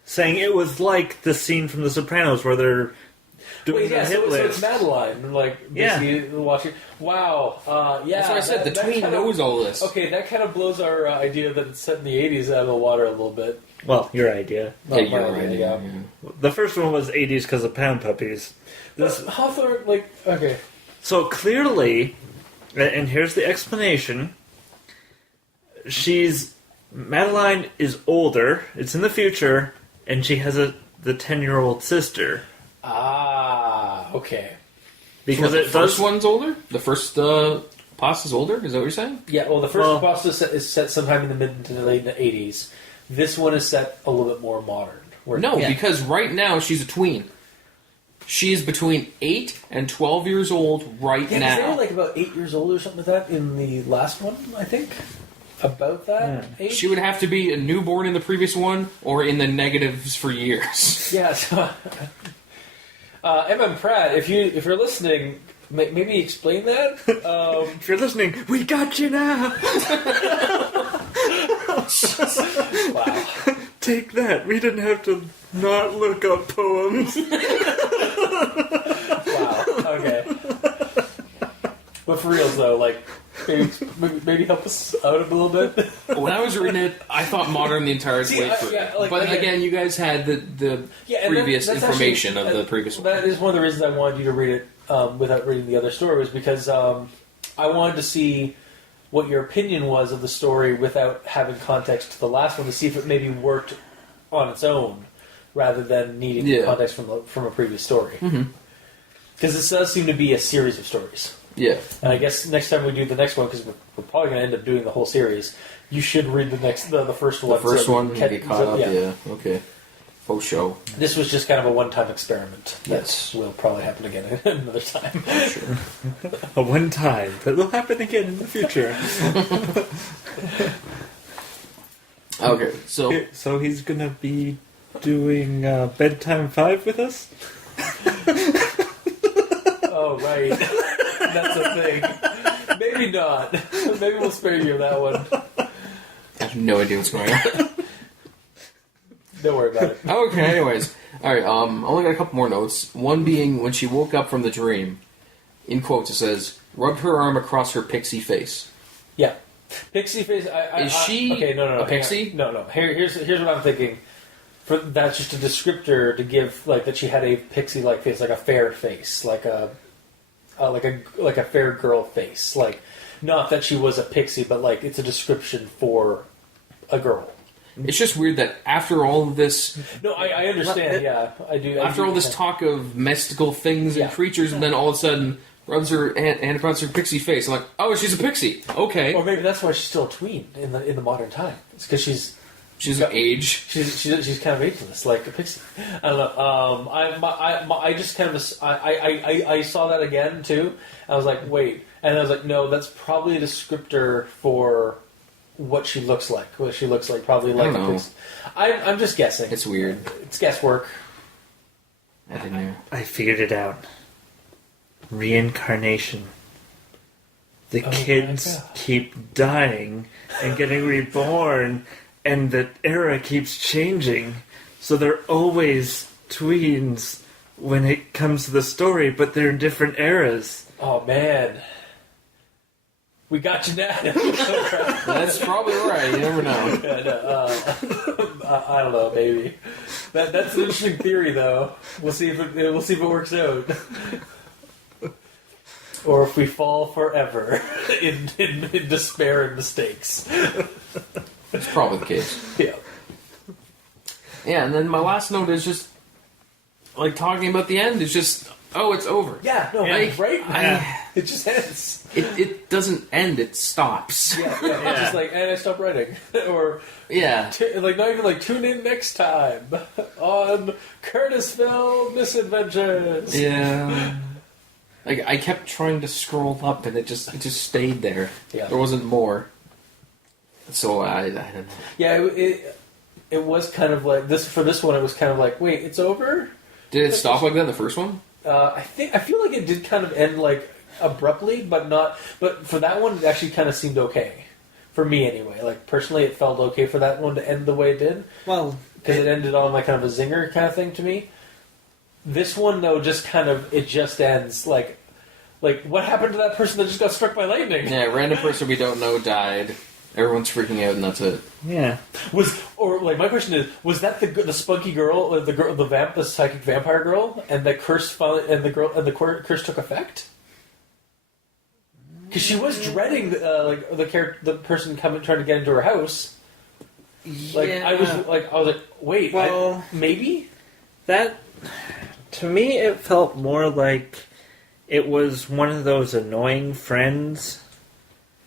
Saying it was like the scene from The Sopranos where they're doing the hit list. So it's Madeline, like, basically watching. Wow. Yeah. That's what I said. The tween knows all this. Okay, that kind of blows our idea that it's set in the 80s out of the water a little bit. Well, your idea. Yeah, your idea. Yeah. The first one was 80s because of Pound Puppies. This Hawthorne, okay. So clearly, and here's the explanation, Madeline is older, it's in the future, and she has the 10-year-old sister. Ah, okay. Because the first one's older? The first pasta's older? Is that what you're saying? Yeah, well, the first pasta is set sometime in the mid to late 80s. This one is set a little bit more modern. Because right now she's a tween. She's between 8 and 12 years old right now. They were like about 8 years old or something like that in the last one, I think. About that age? She would have to be a newborn in the previous one or in the negatives for years. Yeah, so... M.M. Pratt, if you're listening, maybe explain that? If you're listening, we got you now! Wow. Take that. We didn't have to not look up poems. Wow, okay. But for reals, though, maybe help us out a little bit. When I was reading it, I thought modern the entire way through. But again, you guys had the previous information of the previous one. That is one of the reasons I wanted you to read it without reading the other story, was because I wanted to see what your opinion was of the story without having context to the last one, to see if it maybe worked on its own. rather than needing Yeah. context from a previous story. Mm-hmm. Because this does seem to be a series of stories. Yeah. And I guess next time we do the next one, because we're probably going to end up doing the whole series, you should read the first one. The first so one, can- get caught up, yeah. Okay. Faux show. This was just kind of a one-time experiment. Yes. That will probably happen again another time. Sure. A one time, but will happen again in the future. Okay, so... So he's gonna be doing bedtime 5 with us. Oh, right. That's a thing. Maybe not. Maybe we'll spare you that one. I have no idea what's going on. Don't worry about it. Okay, anyways. Alright, I only got a couple more notes. One being, when she woke up from the dream, in quotes it says, rubbed her arm across her pixie face. Yeah. Pixie face. Is she okay, no, a hang on. pixie? No. Here's what I'm thinking. That's just a descriptor to give, like, that she had a pixie-like face, like a fair face, like a fair girl face. Like, not that she was a pixie, but like it's a description for a girl. It's just weird that after all of this... No, I understand, yeah. I do. After all this talk of mystical things and Yeah. creatures, and then all of a sudden rubs her hand across her pixie face. I'm like, oh, she's a pixie. Okay. Or maybe that's why she's still a tween in the modern time. It's because She's an age. she's kind of ageless, like a pixie. I don't know. I just kind of I saw that again too. I was like, wait, and I was like, no, that's probably a descriptor for what she looks like. What she looks like, probably like don't a know. pixie. I'm just guessing. It's weird. It's guesswork. I didn't know. I figured it out. Reincarnation. The Oh my kids God. keep dying and getting reborn, and the era keeps changing. So they're always tweens when it comes to the story, but they're in different eras. Oh man, we got you now. That's probably right. You never know. I don't know, maybe. That's an interesting theory, though. We'll see if it works out, or if we fall forever in despair and mistakes. It's probably the case. Yeah. Yeah, and then my last note is just like talking about the end. It's just, oh, it's over. Yeah. No. Yeah. Right. It just ends. It doesn't end. It stops. Yeah. It's just like, and I stopped writing, or Yeah. like not even like tune in next time on Curtisville Misadventures. Yeah. Like I kept trying to scroll up, and it just stayed there. Yeah. There wasn't more. So I don't know. Yeah, it was kind of like this for this one. It was kind of like, wait, it's over. Did it stop like that in the first one? I feel like it did kind of end like abruptly, but not. But for that one, it actually kind of seemed okay for me anyway. Like personally, it felt okay for that one to end the way it did. Well, Because it ended on like kind of a zinger kind of thing to me. This one though, just kind of it just ends like what happened to that person that just got struck by lightning? Yeah, random person we don't know died. Everyone's freaking out, and that's it. yeah. My question is, was that the spunky girl, the psychic vampire girl, and the curse curse took effect? Because she was dreading the person coming trying to get into her house. Like I was like, wait, Well- maybe. That, to me, it felt more like it was one of those annoying friends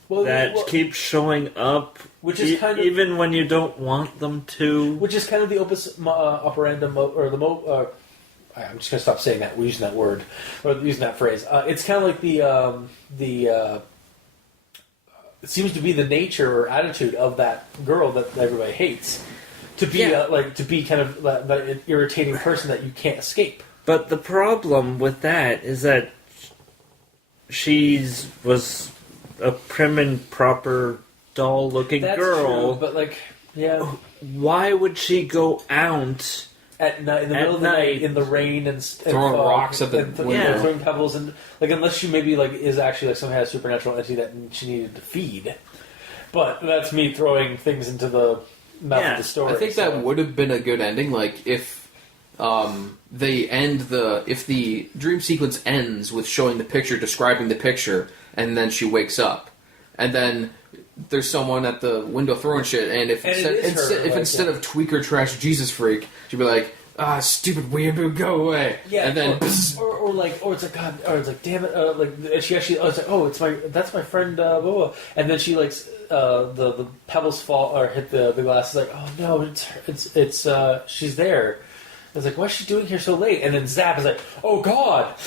that keep showing up, which is kind of even when you don't want them to. which is kind of the opus operandum or the I'm just gonna stop saying that. We're using that word or using that phrase. It's kind of like the it seems to be the nature or attitude of that girl that everybody hates. To be to be kind of that irritating person that you can't escape. But the problem with that is that was a prim and proper doll-looking That's girl. true, but yeah, Why would she go out at night in the middle of the night in the rain and Throwing fog, rocks at the and window. throwing pebbles and unless she maybe is actually some kind of supernatural entity that she needed to feed. But that's me throwing things into the mouth of the story. I think that would have been a good ending. Like if if the dream sequence ends with showing the picture, describing the picture, and then she wakes up, and then there's someone at the window throwing shit, and if instead of tweaker trash Jesus freak, she'd be like, stupid weirdo, go away. Yeah, and then or it's like God, or it's like damn it, and she actually, it's like that's my friend, blah, blah. And then she like the pebbles fall or hit the glass. It's like oh no, it's she's there. It's like what's she doing here so late? And then Zap is like oh God,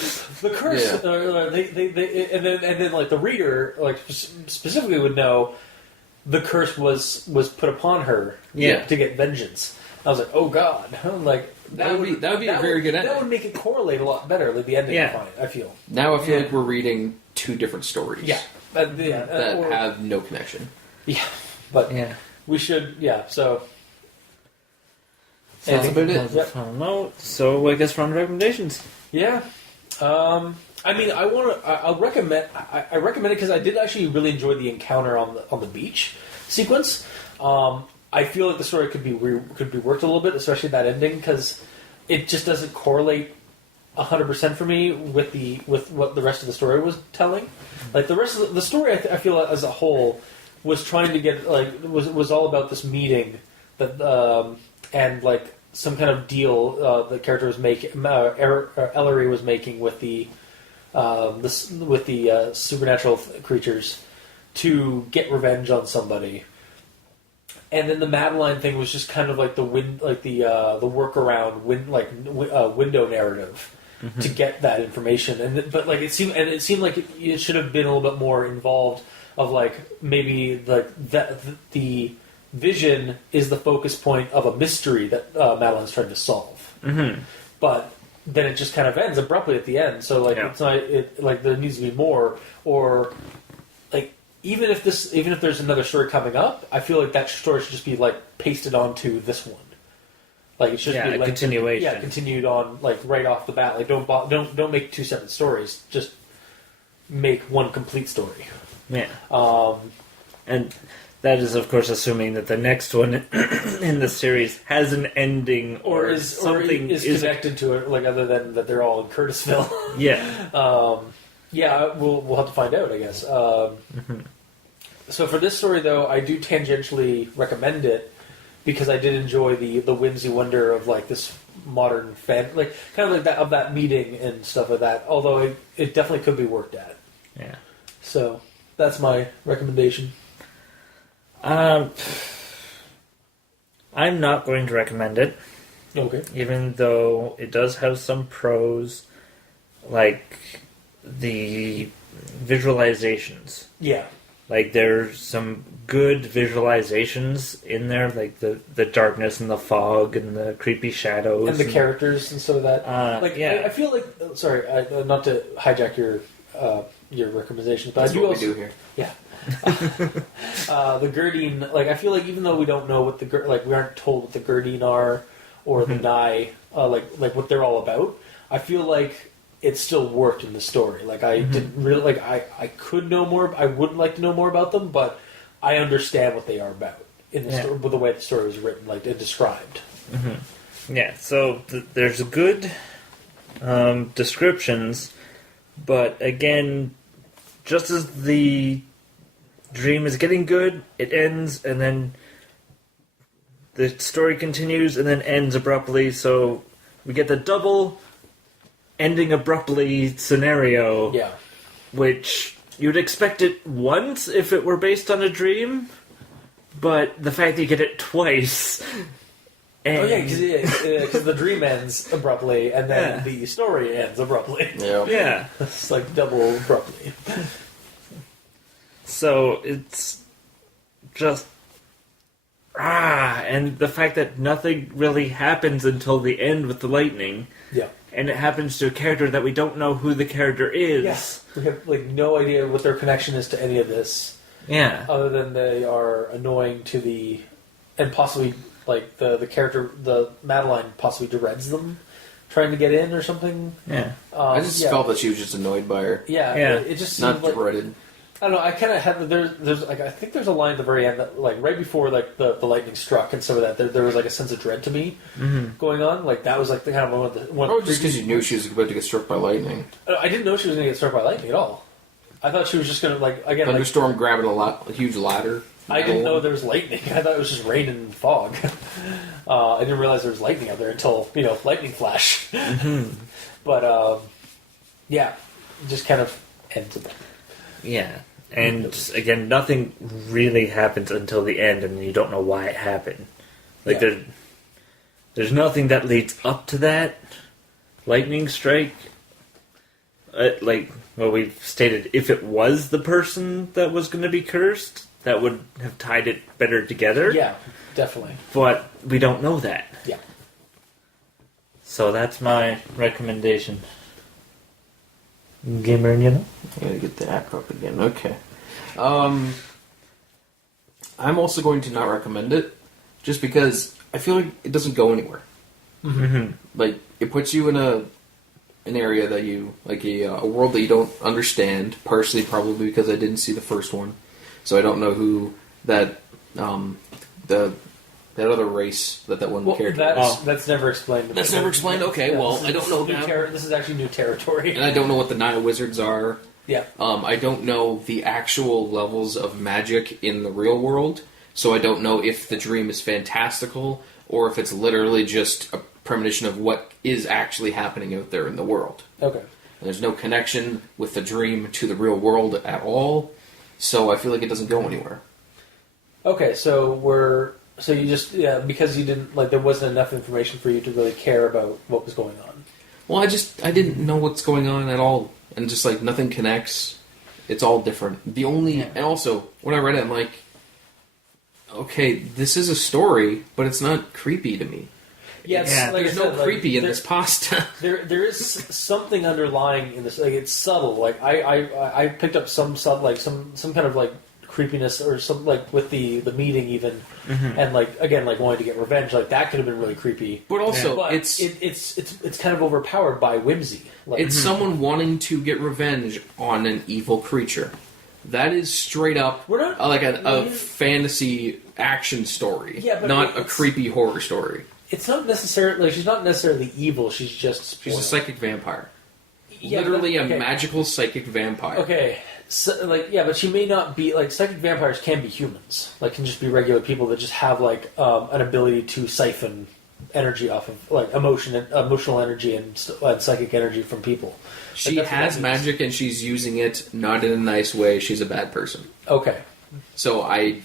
the curse. Yeah. They and then like the reader like specifically would know the curse was put upon her to get vengeance. I was like oh God, like. That would be a very good ending. That would make it correlate a lot better, like the ending. Yeah. I feel. Now I feel like we're reading two different stories. Yeah. That Have no connection. Yeah. But we should. Yeah. So. That's about it. Yep. So I guess we're on recommendations. Yeah. I mean, I'll recommend. I recommend it because I did actually really enjoy the encounter on the beach sequence. I feel like the story could be worked a little bit, especially that ending, because it just doesn't correlate 100% for me with what the rest of the story was telling. Like the rest of the story, I feel as a whole was trying to get was all about this meeting that and like some kind of deal the character was making, Ellery was making with the supernatural creatures to get revenge on somebody. And then the Madeline thing was just kind of like the workaround window narrative to get that information. But like it seemed like it should have been a little bit more involved. Of like maybe like the vision is the focus point of a mystery that Madeline's trying to solve. Mm-hmm. But then it just kind of ends abruptly at the end. So like it's not like there needs to be more or. Even if there's another story coming up, I feel like that story should just be like pasted onto this one. Like it should be like continuation. Yeah, continued on like right off the bat. Like don't make two separate stories. Just make one complete story. Yeah. And that is of course assuming that the next one in the series has an ending or is connected to it. Like other than that they're all in Curtisville. Yeah. Yeah, we'll have to find out, I guess. So for this story, though, I do tangentially recommend it because I did enjoy the whimsy wonder of like this modern like kind of like that of that meeting and stuff like that. Although it definitely could be worked at. Yeah. So that's my recommendation. I'm not going to recommend it. Okay. Even though it does have some pros, like the visualizations. Yeah. Like there's some good visualizations in there, like the darkness and the fog and the creepy shadows and the characters and stuff like that. I feel like sorry, not to hijack your recommendations, but that's I do what we do here. Yeah. The Gerdine, like I feel like even though we don't know what we aren't told what the Gerdine are or the Nye, like what they're all about. I feel like it still worked in the story. Like I didn't really I could know more. I would like to know more about them, but I understand what they are about in the story, with the way the story was written, like and described. Mm-hmm. Yeah. So there's good descriptions, but again, just as the dream is getting good, it ends, and then the story continues, and then ends abruptly. So we get the double ending abruptly scenario, which you'd expect it once if it were based on a dream, but the fact that you get it twice. And because the dream ends abruptly, and then the story ends abruptly. Yeah. It's like double abruptly. So it's just and the fact that nothing really happens until the end with the lightning. Yeah. And it happens to a character that we don't know who the character is. Yes. We have like no idea what their connection is to any of this. Yeah. Other than they are annoying to the and possibly like the character the Madeline possibly dreads them trying to get in or something. Yeah. I just felt that she was just annoyed by her. Yeah. It just not seemed like dreaded. I don't know. I kind of had there's like I think there's a line at the very end that like right before like the lightning struck and some of that there was like a sense of dread to me going on. Like that was like the kind of one. Oh, just because you knew she was about to get struck by lightning. I didn't know she was going to get struck by lightning at all. I thought she was just going to like again thunderstorm grabbing a huge ladder. I didn't know there was lightning. I thought it was just rain and fog. I didn't realize there was lightning out there until, lightning flash. But, yeah, it just kind of ends it. Yeah. And again, nothing really happens until the end, and you don't know why it happened. Like, there's nothing that leads up to that lightning strike. We've stated, if it was the person that was going to be cursed, that would have tied it better together. Yeah, definitely. But we don't know that. Yeah. So that's my recommendation. Gamer and Yellow? I gotta get the app up again. Okay. I'm also going to not recommend it, just because I feel like it doesn't go anywhere. Mm-hmm. Like, it puts you in an area that you, like a world that you don't understand, partially probably because I didn't see the first one. So I don't know who that other race that one character. That's never explained. That's never explained. Okay, Yeah, well, I don't know now. This is actually new territory, And I don't know what the Nine Wizards are. Yeah. I don't know the actual levels of magic in the real world, so I don't know if the dream is fantastical or if it's literally just a premonition of what is actually happening out there in the world. Okay. And there's no connection with the dream to the real world at all, so I feel like it doesn't go anywhere. Okay, so you just because you didn't there wasn't enough information for you to really care about what was going on. Well, I didn't know what's going on at all, and just nothing connects. It's all different. And also when I read it, I'm like, okay, this is a story, but it's not creepy to me. Yeah, there's no creepy in this pasta. There is something underlying in this. It's subtle. I picked up some kind of creepiness or some with the meeting even, and again wanting to get revenge. That could have been really creepy. But also, it's kind of overpowered by whimsy. It's someone wanting to get revenge on an evil creature. That is straight up a fantasy action story, not a creepy horror story. It's not necessarily. She's not necessarily evil. She's just spoiled. She's a psychic vampire. Yeah, Literally a magical psychic vampire. Okay. So, but she may not be psychic vampires can be humans. Can just be regular people that just have an ability to siphon energy off of emotional energy and psychic energy from people. She has magic and she's using it not in a nice way. She's a bad person. Okay. So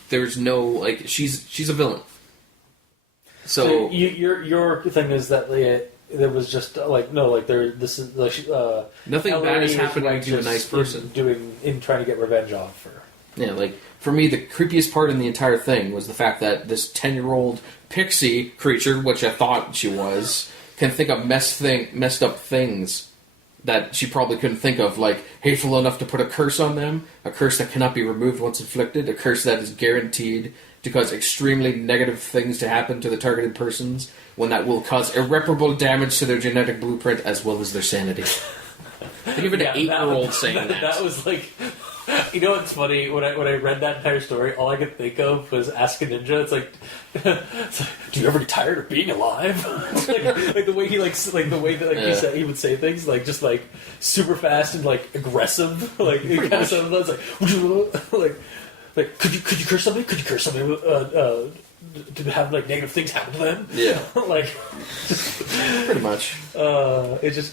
there's no she's a villain. So your thing is that there was just this is nothing bad is happening to a nice person trying to get revenge off her. Yeah, for me, the creepiest part in the entire thing was the fact that this 10-year-old pixie creature, which I thought she was, can think of messed up things that she probably couldn't think of, hateful enough to put a curse on them, a curse that cannot be removed once inflicted, a curse that is guaranteed to cause extremely negative things to happen to the targeted persons, when that will cause irreparable damage to their genetic blueprint as well as their sanity. Think of an 8-year-old saying that. That was you know what's funny? When I read that entire story, all I could think of was Ask a Ninja. It's do you ever get tired of being alive? The way he the way that he would say things just super fast and aggressive. It kind of sounded could you curse somebody? Could you curse somebody to have negative things happen to them? Yeah, pretty much. It's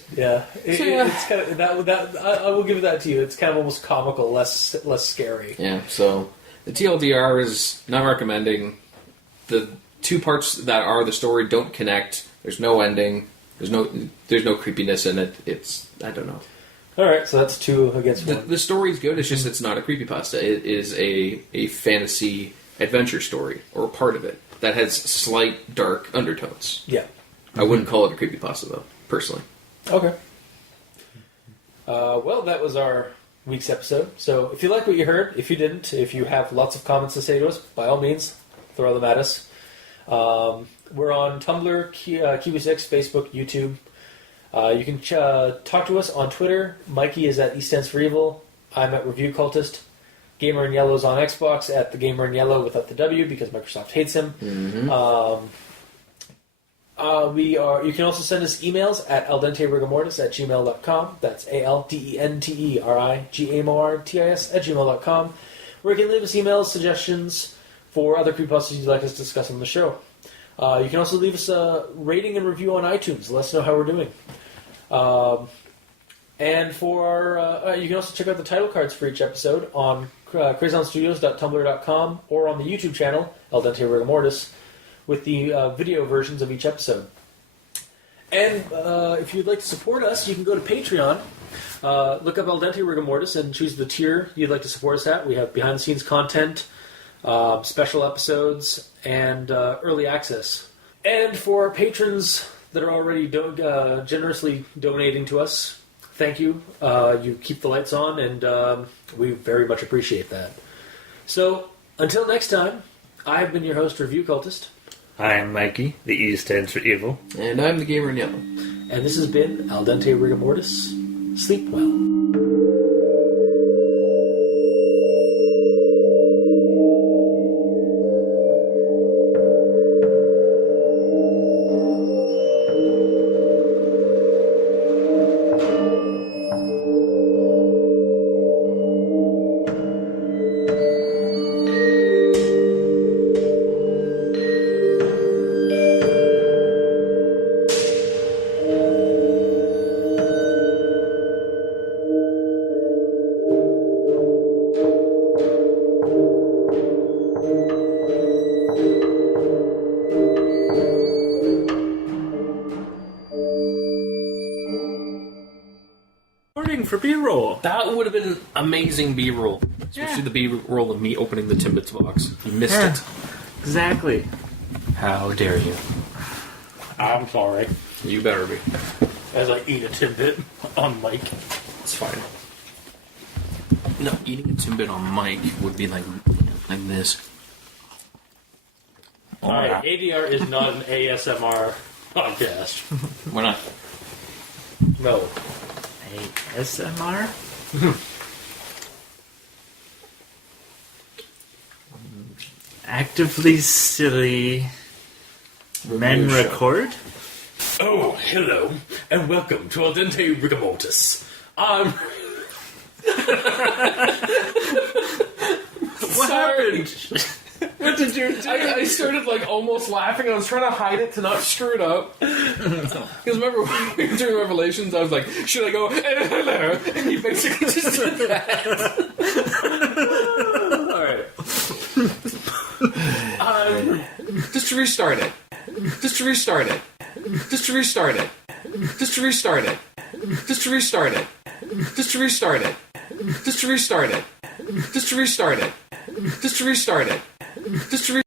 kind of that. I will give that to you. It's kind of almost comical, less scary. Yeah. So the TLDR is not recommending. The two parts that are the story don't connect. There's no ending. There's no creepiness in it. I don't know. All right, so that's 2 against 1. The story's good. It's just it's not a creepypasta. It is a fantasy adventure story, or part of it, that has slight dark undertones. Yeah. I wouldn't call it a creepypasta, though, personally. Okay. Well, that was our week's episode. So if you like what you heard, if you didn't, if you have lots of comments to say to us, by all means, throw them at us. We're on Tumblr, Kiwi6, Facebook, YouTube. You can talk to us on Twitter. Mikey is at E Stands for Evil. I'm at Review Cultist. Gamer in Yellow's on Xbox at the Gamer in Yellow without the W because Microsoft hates him. Mm-hmm. You can also send us emails at aldenterigamortis@gmail.com. That's ALDENTERIGAMORTIS@gmail.com. or you can leave us emails, suggestions for other creepypastas you'd like us to discuss on the show. You can also leave us a rating and review on iTunes. Let us know how we're doing. And for our, you can also check out the title cards for each episode on crazonstudios.tumblr.com or on the YouTube channel, El Dente Rigor Mortis, with the video versions of each episode. And if you'd like to support us, you can go to Patreon, look up El Dente Rigor Mortis, and choose the tier you'd like to support us at. We have behind-the-scenes content, special episodes, and early access. And for our patrons that are already generously donating to us, thank you. You keep the lights on, and we very much appreciate that. So, until next time, I've been your host, Review Cultist. I'm Mikey, the E stands for evil. And I'm the gamer in yellow. And this has been Al Dente Rigor Mortis. Sleep well. For B-roll. That would have been amazing B-roll. Especially the B-roll of me opening the Timbits box. You missed it. Exactly. How dare you? I'm sorry. You better be. As I eat a Timbit on mic. It's fine. No, eating a Timbit on mic would be like this. Alright, ADR is not an ASMR podcast. Why not? No. ASMR? Actively silly men show. record? Oh, hello, and welcome to Al Dente Rigor Mortis. I'm... What happened? What did you do? I started like almost laughing. I was trying to hide it to not screw it up. Because remember when we were doing Revelations, I was like, should I go, hello? And you basically just did that. Alright. Just to restart it. Just to restart it. Just to restart it. Just to restart it. Just to restart it. Just to restart it. Just to restart it. Just to restart it. Just to restart it. Just to